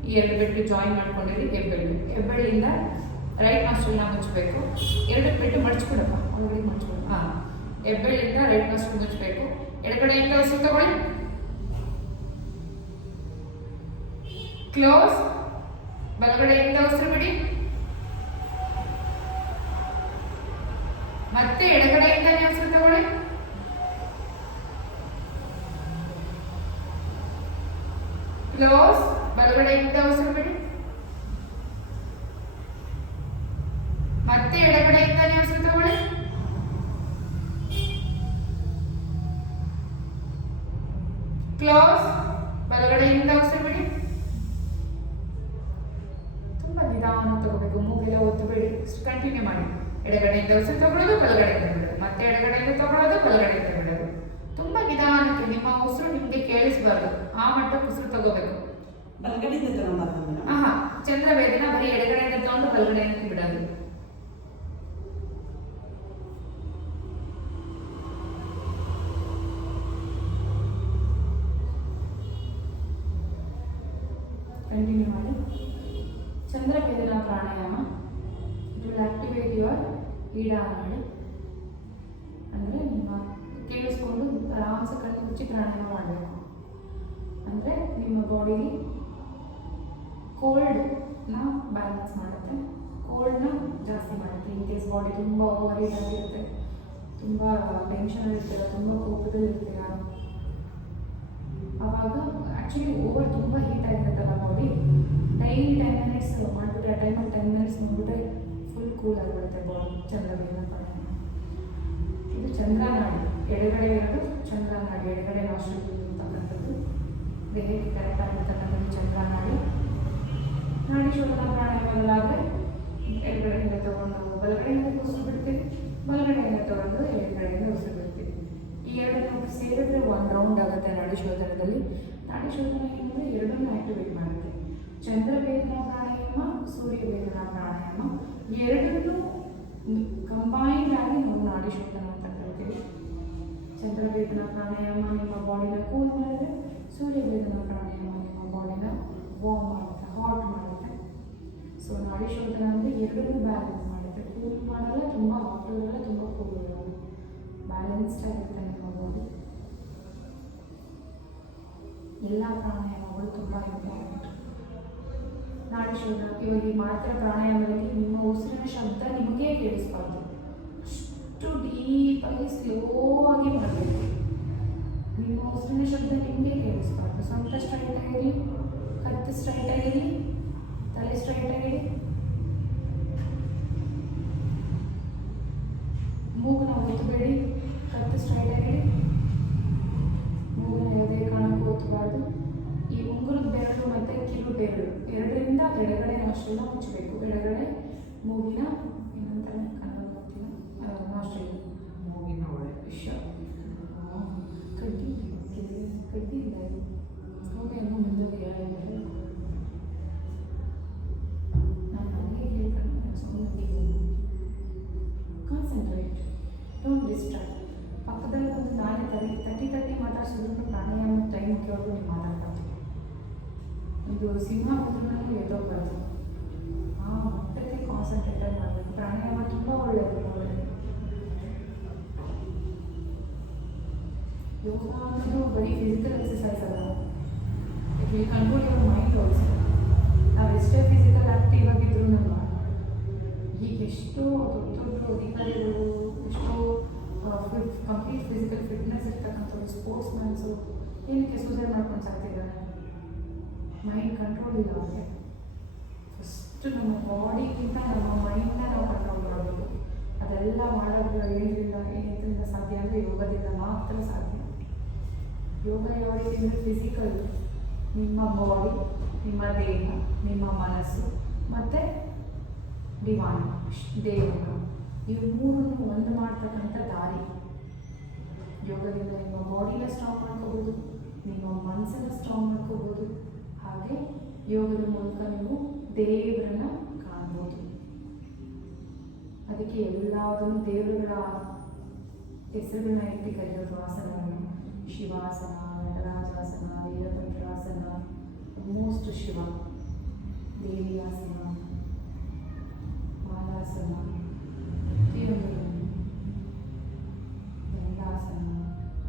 ಈ ಎರಡು ಬೆಟ್ಟು ಜಾಯಿನ್ ಮಾಡ್ಕೊಂಡಿರಿ. ಹೆಬ್ಬೆಳ್ಳಿಂದ ರೈಟ್ ನಾಸ್ಟ್ರಲ್ನ ಮುಚ್ಚಬೇಕು. ಎರಡು ಬೆಟ್ಟು ಮಡಚ್ಕೊಡಪ್ಪ, ಒಳಗಡೆ ಮಡಚ್ಕೊಡು. ಹಾಂ, ಹೆಬ್ಬೆಳ್ಳಿಂದ ರೈಟ್ ನಾಸ್ಟ್ರಲ್ ಮುಚ್ಚಬೇಕು. ಎಡಗಡೆಯಿಂದ ಉಸಿರು ತಗೊಳ್ಳಿ. ಕ್ಲೋಸ್. ಬಲಗಡೆಯಿಂದ ಉಸಿರು ಬಿಡಿ. ಮತ್ತೆ ಎಡಗಡೆಯಿಂದನೇ ಉಸಿರು ತಗೊಳ್ಳಿ. ಕ್ಲೋಸ್. ಬಲಗಡೆಯಿಂದ ಉಸಿರು ಬಿಡಿ. ಮತ್ತೆ ಎಡಗಡೆಯಿಂದನೇ ಉಸಿರು ತಗೊಳ್ಳಿ. ಕ್ಲೋಸ್. ಬಲಗಡೆಯಿಂದ ಉಸಿರು ಬಿಡಿ. ತುಂಬಾ ನಿಧಾನ ತಗೋಬೇಕು, ಮೂಗೆಲ್ಲ ಒತ್ತು ಬಿಡಿ. ಕಂಟಿನ್ಯೂ ಮಾಡಿ. ಎಡಗಡೆಯಿಂದ ಉಸಿರು ತಗೊಳ್ಳೋದು, ಬಲಗಡೆಯಿಂದ ಬಿಡೋದು, ಮತ್ತೆ ಎಡಗಡೆಯಿಂದ ತಗೊಳ್ಳೋದು, ಬಲಗಡೆಯಿಂದ ಬಿಡೋದು. ತುಂಬಾ ನಿಧಾನಕ್ಕೆ, ನಿಮ್ಮ ಉಸಿರು ನಿಮ್ಗೆ ಕೇಳಿಸಬಾರ್ದು, ಆ ಮಟ್ಟಕ್ಕೆ ಉಸಿರು ತಗೋಬೇಕು. ಬಲಗಡೆಯಿಂದ ತಗೊಂಬಾರ್ದು ಮೇಡಮ್. ಆಹಾ, ಚಂದ್ರವೇದನ ಬರೀ ಎಡಗಡೆಯಿಂದ ತಗೊಂಡು ಬಲಗಡೆಯಿಂದ ಬಿಡೋದು. ಕಂಟಿನ್ಯೂ ಮಾಡಿ. ಚಂದ್ರವೇದನ ಪ್ರಾಣಾಯಾಮ. It will activate your Ida. ಅಂದರೆ ಆರಾಮ್ಸೆ ಕಣ್ಣು ಮುಚ್ಚಿ ಪ್ರಾಣಾಯಾಮ ಮಾಡಬೇಕು. ಅಂದರೆ ನಿಮ್ಮ ಬಾಡಿಲಿ ಕೋಲ್ಡ್ನ ಬ್ಯಾಲೆನ್ಸ್ ಮಾಡುತ್ತೆ, ಕೋಲ್ಡ್ನ ಜಾಸ್ತಿ ಮಾಡುತ್ತೆ. ಇನ್ ಕೇಸ್ ಬಾಡಿ ತುಂಬ ಓವರ್ ಹೀಟ್ ಆಗಿರುತ್ತೆ, ತುಂಬ ಟೆನ್ಷನ್ ಇರ್ತೀರ, ತುಂಬ ಕೋಪದಲ್ಲಿ ಇರ್ತೀರ, ಆವಾಗ ಆ್ಯಕ್ಚುಲಿ ಓವರ್ ತುಂಬ ಹೀಟ್ ಆಗಿರುತ್ತಲ್ಲ ಬಾಡಿ, ಡೈಲಿ 10 ಮಿನಿಟ್ಸ್ ಮಾಡಿಬಿಟ್ರೆ ಆ ಟೈಮಲ್ಲಿ 10 ಮಿನಿಟ್ಸ್ ಮಾಡಿಬಿಟ್ರೆ ಫುಲ್ ಕೂಲ್ ಆಗಿಬಿಡುತ್ತೆ ಬಾಡಿ. ಚಂದ್ರಬೇನ ಪ್ರಾಣಾಯಾಮ ಇದು ಚಂದ್ರನಾಡಿ, ಎಡಗಡೆ ಇರೋದು ಚಂದ್ರನಾಡಿ, ಎಡಗಡೆ ನಾಸ್ಟ್ರಿಲ್ ಇರ್ತಕ್ಕಂಥದ್ದು ದೇಹಕ್ಕೆ ಕರೆಕ್ಟ್ ಆಗಿರ್ತಕ್ಕಂಥದ್ದು ಚಂದ್ರನಾಡಿ. ನಾಡಿ ಶೋಧನ ಪ್ರಾಣಾಯಾಮಗಳಾದರೆ ಎಡಗಡೆಯಿಂದ ತಗೊಂಡು ಬಲಗಡೆಯಿಂದ ಉಸಿರು ಬಿಡ್ತೀವಿ, ಬಲಗಡೆಯಿಂದ ತಗೊಂಡು ಎಡಗಡೆಯಿಂದ ಉಸಿರು ಬಿಡ್ತೀವಿ. ಈ ಎರಡನ್ನು ಸೇರಿದ್ರೆ 1 ರೌಂಡ್ ಆಗುತ್ತೆ ನಾಡಿ ಶೋಧನದಲ್ಲಿ. ನಾಡಿ ಶೋಧನ ಏನಂದರೆ ಎರಡನ್ನೂ ಆ್ಯಕ್ಟಿವೇಟ್ ಮಾಡುತ್ತೆ. ಚಂದ್ರವೇದನಾ ಪ್ರಾಣಾಯಾಮ, ಸೂರ್ಯವೇದನಾ ಪ್ರಾಣಾಯಾಮ ಎರಡನ್ನೂ ಕಂಬೈನ್ಡ್ ಆಗಿ ನಾವು ನಾಡಿ ಶೋಧನ ಅಂತ ಕರಿತೀವಿ. ಚಂದ್ರವೇದನಾ ಪ್ರಾಣಾಯಾಮ ನಿಮ್ಮ ಬಾಡಿನ ಕೂಲ್ ಮಾಡಿದ್ರೆ, ಸೂರ್ಯವೇದನಾ ಪ್ರಾಣಾಯಾಮ ನಿಮ್ಮ ಬಾಡಿನ ವಾರ್ಮ್ ಮಾಡುತ್ತೆ, ಹಾಟ್ ಮಾಡುತ್ತೆ. ಸೊ ನಾಡಿ ಶೋಧನ ಅಂದರೆ ಎರಡನ್ನೂ ಬ್ಯಾಲೆನ್ಸ್ ಮಾಡುತ್ತೆ. ಕೂಲ್ ಮಾಡಲ್ಲ, ತುಂಬ ಹಾಟ್ ಇರಲ್ಲ, ತುಂಬ ಕೂಲ್ ಇರಲ್ಲ, ಬ್ಯಾಲೆನ್ಸ್ಡ್ ಆಗಿರುತ್ತೆ ನಿಮ್ಮ ಬಾಡಿ. ಎಲ್ಲ ಪ್ರಾಣಾಯಾಮಗಳು ತುಂಬ ಇಂಪಾರ್ಟೆಂಟ್. ನಾಡಿ ಶೋಧನ ಇವಾಗ ಈ ಮಾಡ್ತಿರೋ ಪ್ರಾಣಾಯಾಮದಲ್ಲಿ ನಿಮ್ಮ ಉಸಿರಿನ ಶಬ್ದ ನಿಮಗೇ ಕೇಳಿಸ್ಬಾರ್ದು, ಅಷ್ಟು ಡೀಪಾಗಿ ಸ್ಲೋ ಆಗಿ ಮಾಡಬೇಕು. ನಿಮ್ಮ ಉಸಿರಿನ ಶಬ್ದ ನಿಮಗೆ ಕೇಳಿಸ್ಬಾರ್ದು. ಸೊಂಟ ಸ್ಟ್ರೈಟ್ ಆಗಿರಲಿ, ಕತ್ತು ಸ್ಟ್ರೈಟ್ ಆಗಿರಲಿ, ತಲೆ ಸ್ಟ್ರೈಟ್ ಆಗಿರಲಿ, ಮೂಗನ ಒತ್ತಬೇಡಿ, ಕತ್ತು ಸ್ಟ್ರೈಟ್ ಆಗಿರಲಿ, ಮೂಗನ ಯಾವುದೇ ಕಾರಣಕ್ಕೂ ಒತ್ತಬಾರ್ದು. ಈ ಉಂಗುರದ ಬೆರಳು ಮತ್ತು ಕಿರು ಬೆರಳು ಎರಡರಿಂದ ಎಡಗಡೆ ನಾಸ್ಟ್ರಿಲ್ನ ಮುಚ್ಚಬೇಕು. ಎಡಗಡೆ ಮೂಗಿನ ಏನಂತಾರೆ ಕನ್ನಡ ಗೊತ್ತಿಲ್ಲ, ನಾಸ್ಟ್ರಿಲ್ ಮೂಗಿನ ಒಳಗೆ ಕಡ್ಡಿ ಕಡ್ಡಿ ಇಲ್ಲ ಇದು ಹೋಗಿ ಏನೋ ಮುಂದೆ ನಾನು ನನಗೆ ಹೇಳ್ಕೊಂಡು ಸುಮ್ಮನೆ ಕಾನ್ಸಂಟ್ರೇಟ್, ಡೋಂಟ್ ಡಿಸ್ಟ್ರಾಕ್ಟ್. ಪಕ್ಕದಲ್ಲಿ ಒಂದು ನಾನೇ ತಟ್ಟಿ ಮಾತಾಡ್ಸಿದ್ರು ಪ್ರಾಣಾಯಾಮ ಟೈಮ್ ಮುಖ್ಯವಾಗೂ ನೀವು ಮಾತಾಡ್ಬಾರ್ದು. ಇದು ಸಿಂಹ ಬಂದ್ರೂ ಎದ್ದೋಗ್ಬಾರ್ದು, ಆ ಮಟ್ಟಕ್ಕೆ ಕಾನ್ಸಂಟ್ರೇಟೆಡ್ ಮಾಡಬೇಕು. ಪ್ರಾಣಾಯಾಮ ತುಂಬ ಒಳ್ಳೆಯದು. ಯೋಗ ಅನ್ನೋದು ಬರೀ ಫಿಸಿಕಲ್ ಎಕ್ಸಸೈಸ್ ಅಲ್ಲ, it will control your mind also. ನಾವು ಎಷ್ಟೇ ಫಿಸಿಕಲ್ ಆ್ಯಕ್ಟಿವ್ ಆಗಿದ್ರು ಈಗ ಎಷ್ಟೋ ದೊಡ್ಡ ಅಧಿಕಾರಿಗಳು, ಎಷ್ಟೋ ಕಂಪ್ಲೀಟ್ ಫಿಸಿಕಲ್ ಫಿಟ್ನೆಸ್ ಇರ್ತಕ್ಕಂಥವ್ರು, ಸ್ಪೋರ್ಟ್ಸ್ ಮ್ಯಾನ್ಸು ಏನಕ್ಕೆ ಸೂಸೈಡ್ ಮಾಡ್ಕೊಂಡು ಸಾಕ್ತಿದ್ದಾರೆ? ಮೈಂಡ್ ಕಂಟ್ರೋಲ್ ಇಲ್ಲ ಅವ್ರಿಗೆ. ಫಸ್ಟು ನಮ್ಮ ಬಾಡಿಗಿಂತ ನಮ್ಮ ಮೈಂಡ್ನ ನಾವು ಕಂಟ್ರೋಲ್ ಮಾಡಬೇಕು. ಅದೆಲ್ಲ ಮಾಡೋದು ಏನರಿಂದ ಸಾಧ್ಯ ಅಂದರೆ ಯೋಗದಿಂದ ಮಾತ್ರ ಸಾಧ್ಯ. ಯೋಗ ಯಾವ ರೀತಿ ಅಂದರೆ ಫಿಸಿಕಲ್, ನಿಮ್ಮ ಬಾಡಿ, ನಿಮ್ಮ ದೇಹ, ನಿಮ್ಮ ಮನಸ್ಸು ಮತ್ತು ಡಿವೈನ್ ದೇವರು, ಇವು ಮೂರನ್ನು ಒಂದು ಮಾಡ್ತಕ್ಕಂಥ ದಾರಿ. ಯೋಗದಿಂದ ನಿಮ್ಮ ಬಾಡಿನ ಸ್ಟ್ರಾಂಗ್ ಮಾಡ್ಕೋಬೋದು, ನಿಮ್ಮ ಮನಸ್ಸನ್ನು ಸ್ಟ್ರಾಂಗ್ ಮಾಡ್ಕೋಬೋದು, ಹಾಗೆ ಯೋಗದ ಮೂಲಕ ನೀವು ದೇವರನ್ನ ಕಾಣ್ಬೋದು. ಅದಕ್ಕೆ ಎಲ್ಲದನ್ನು ದೇವರುಗಳ ಹೆಸರುಗಳನ್ನ ಇಟ್ಟು ಕರೆಯೋದು ಆಸನಗಳನ್ನು. ಶಿವಾಸನ, ನಟರಾಜಾಸನ, ವೀರಭದ್ರಾಸನ, ಮೋಸ್ಟ್ ಶಿವ, ದೇವಿಯಾಸನ, ಮಾಲಾಸನ, ಪ್ರತಿಯೊಂದನ್ನು, ದಂಡಾಸನ,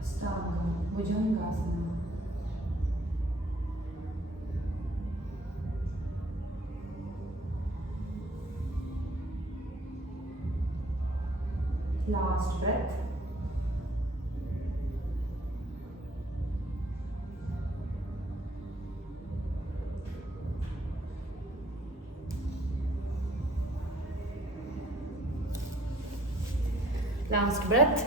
ಅಷ್ಟಾಂಗ, bhujangasana, last breath. Last breath.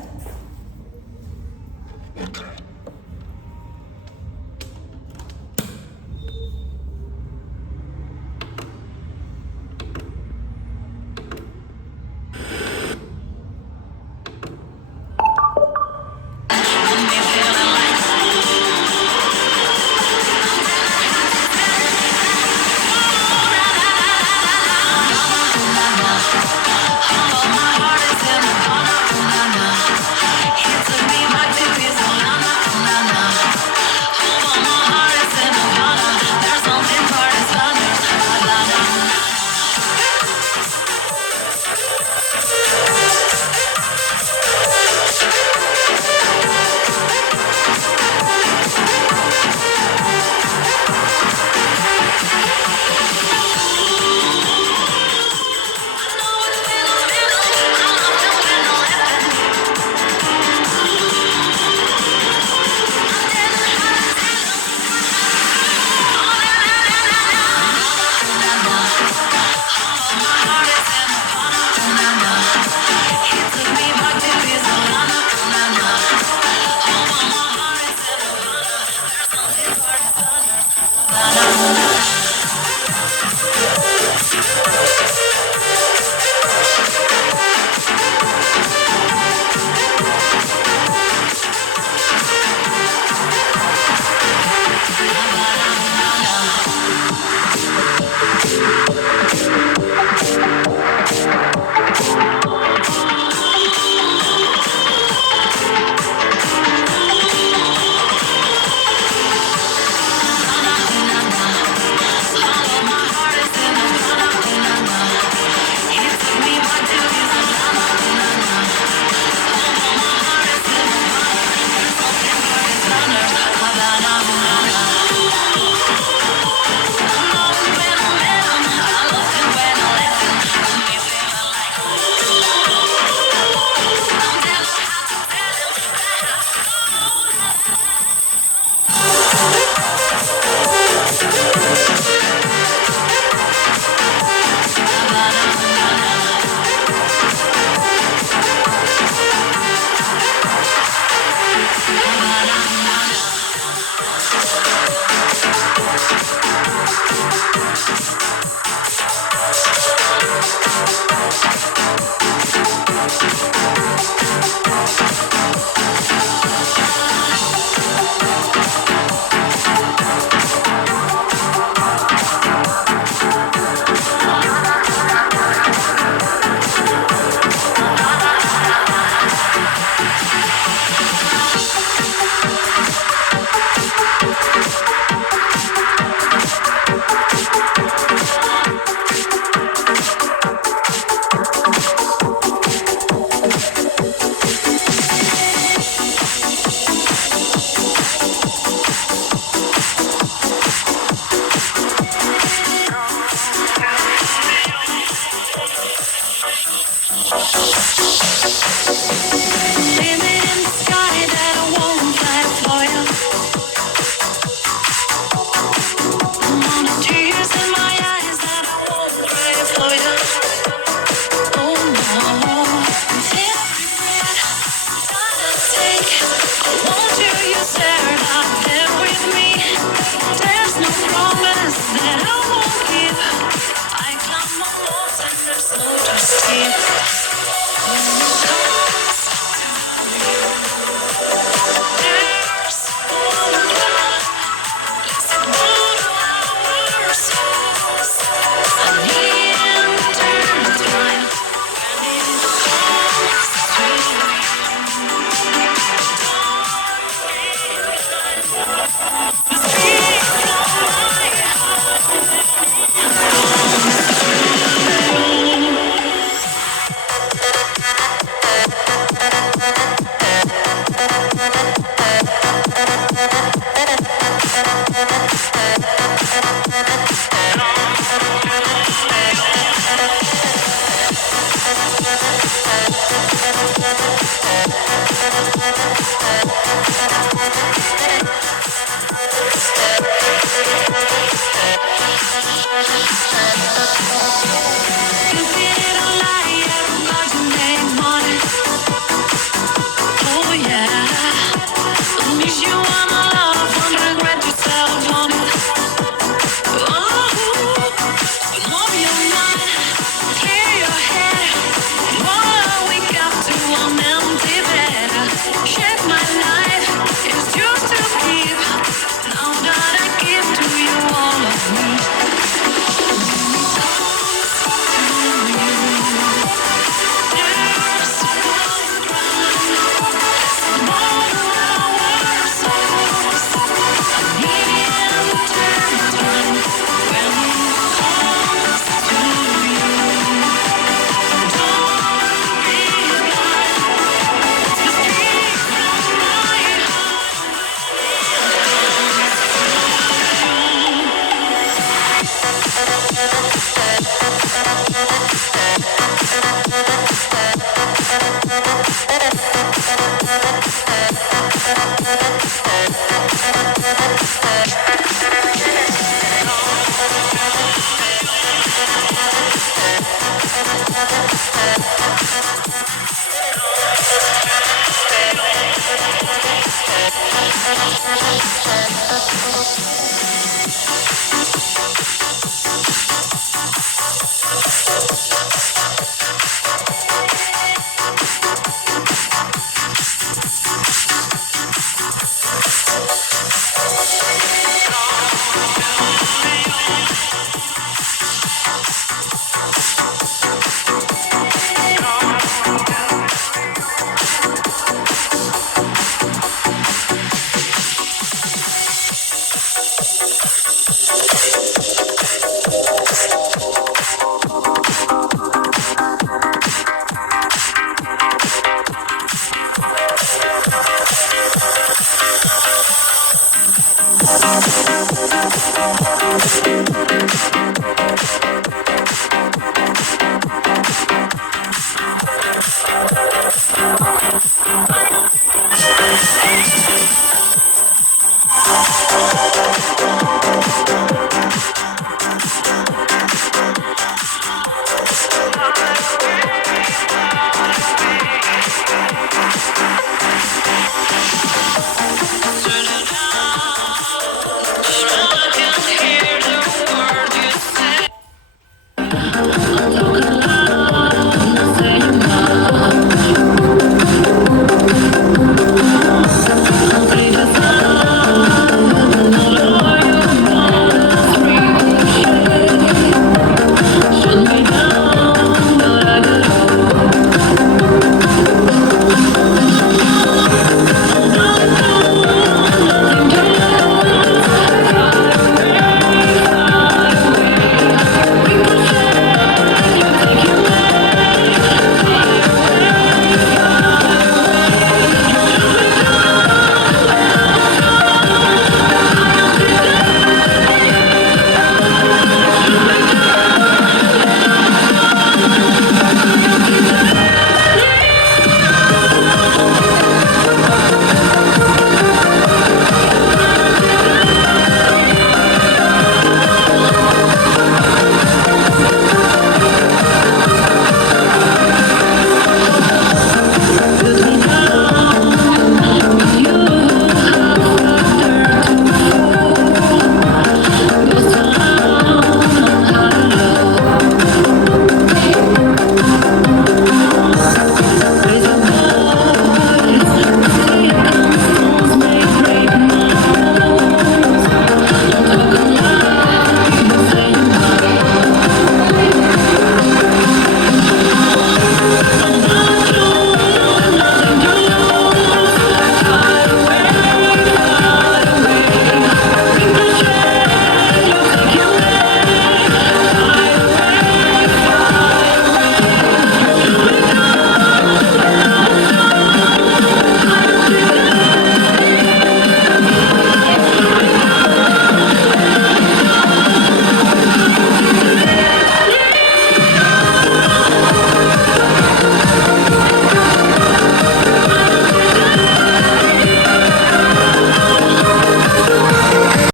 Thank you.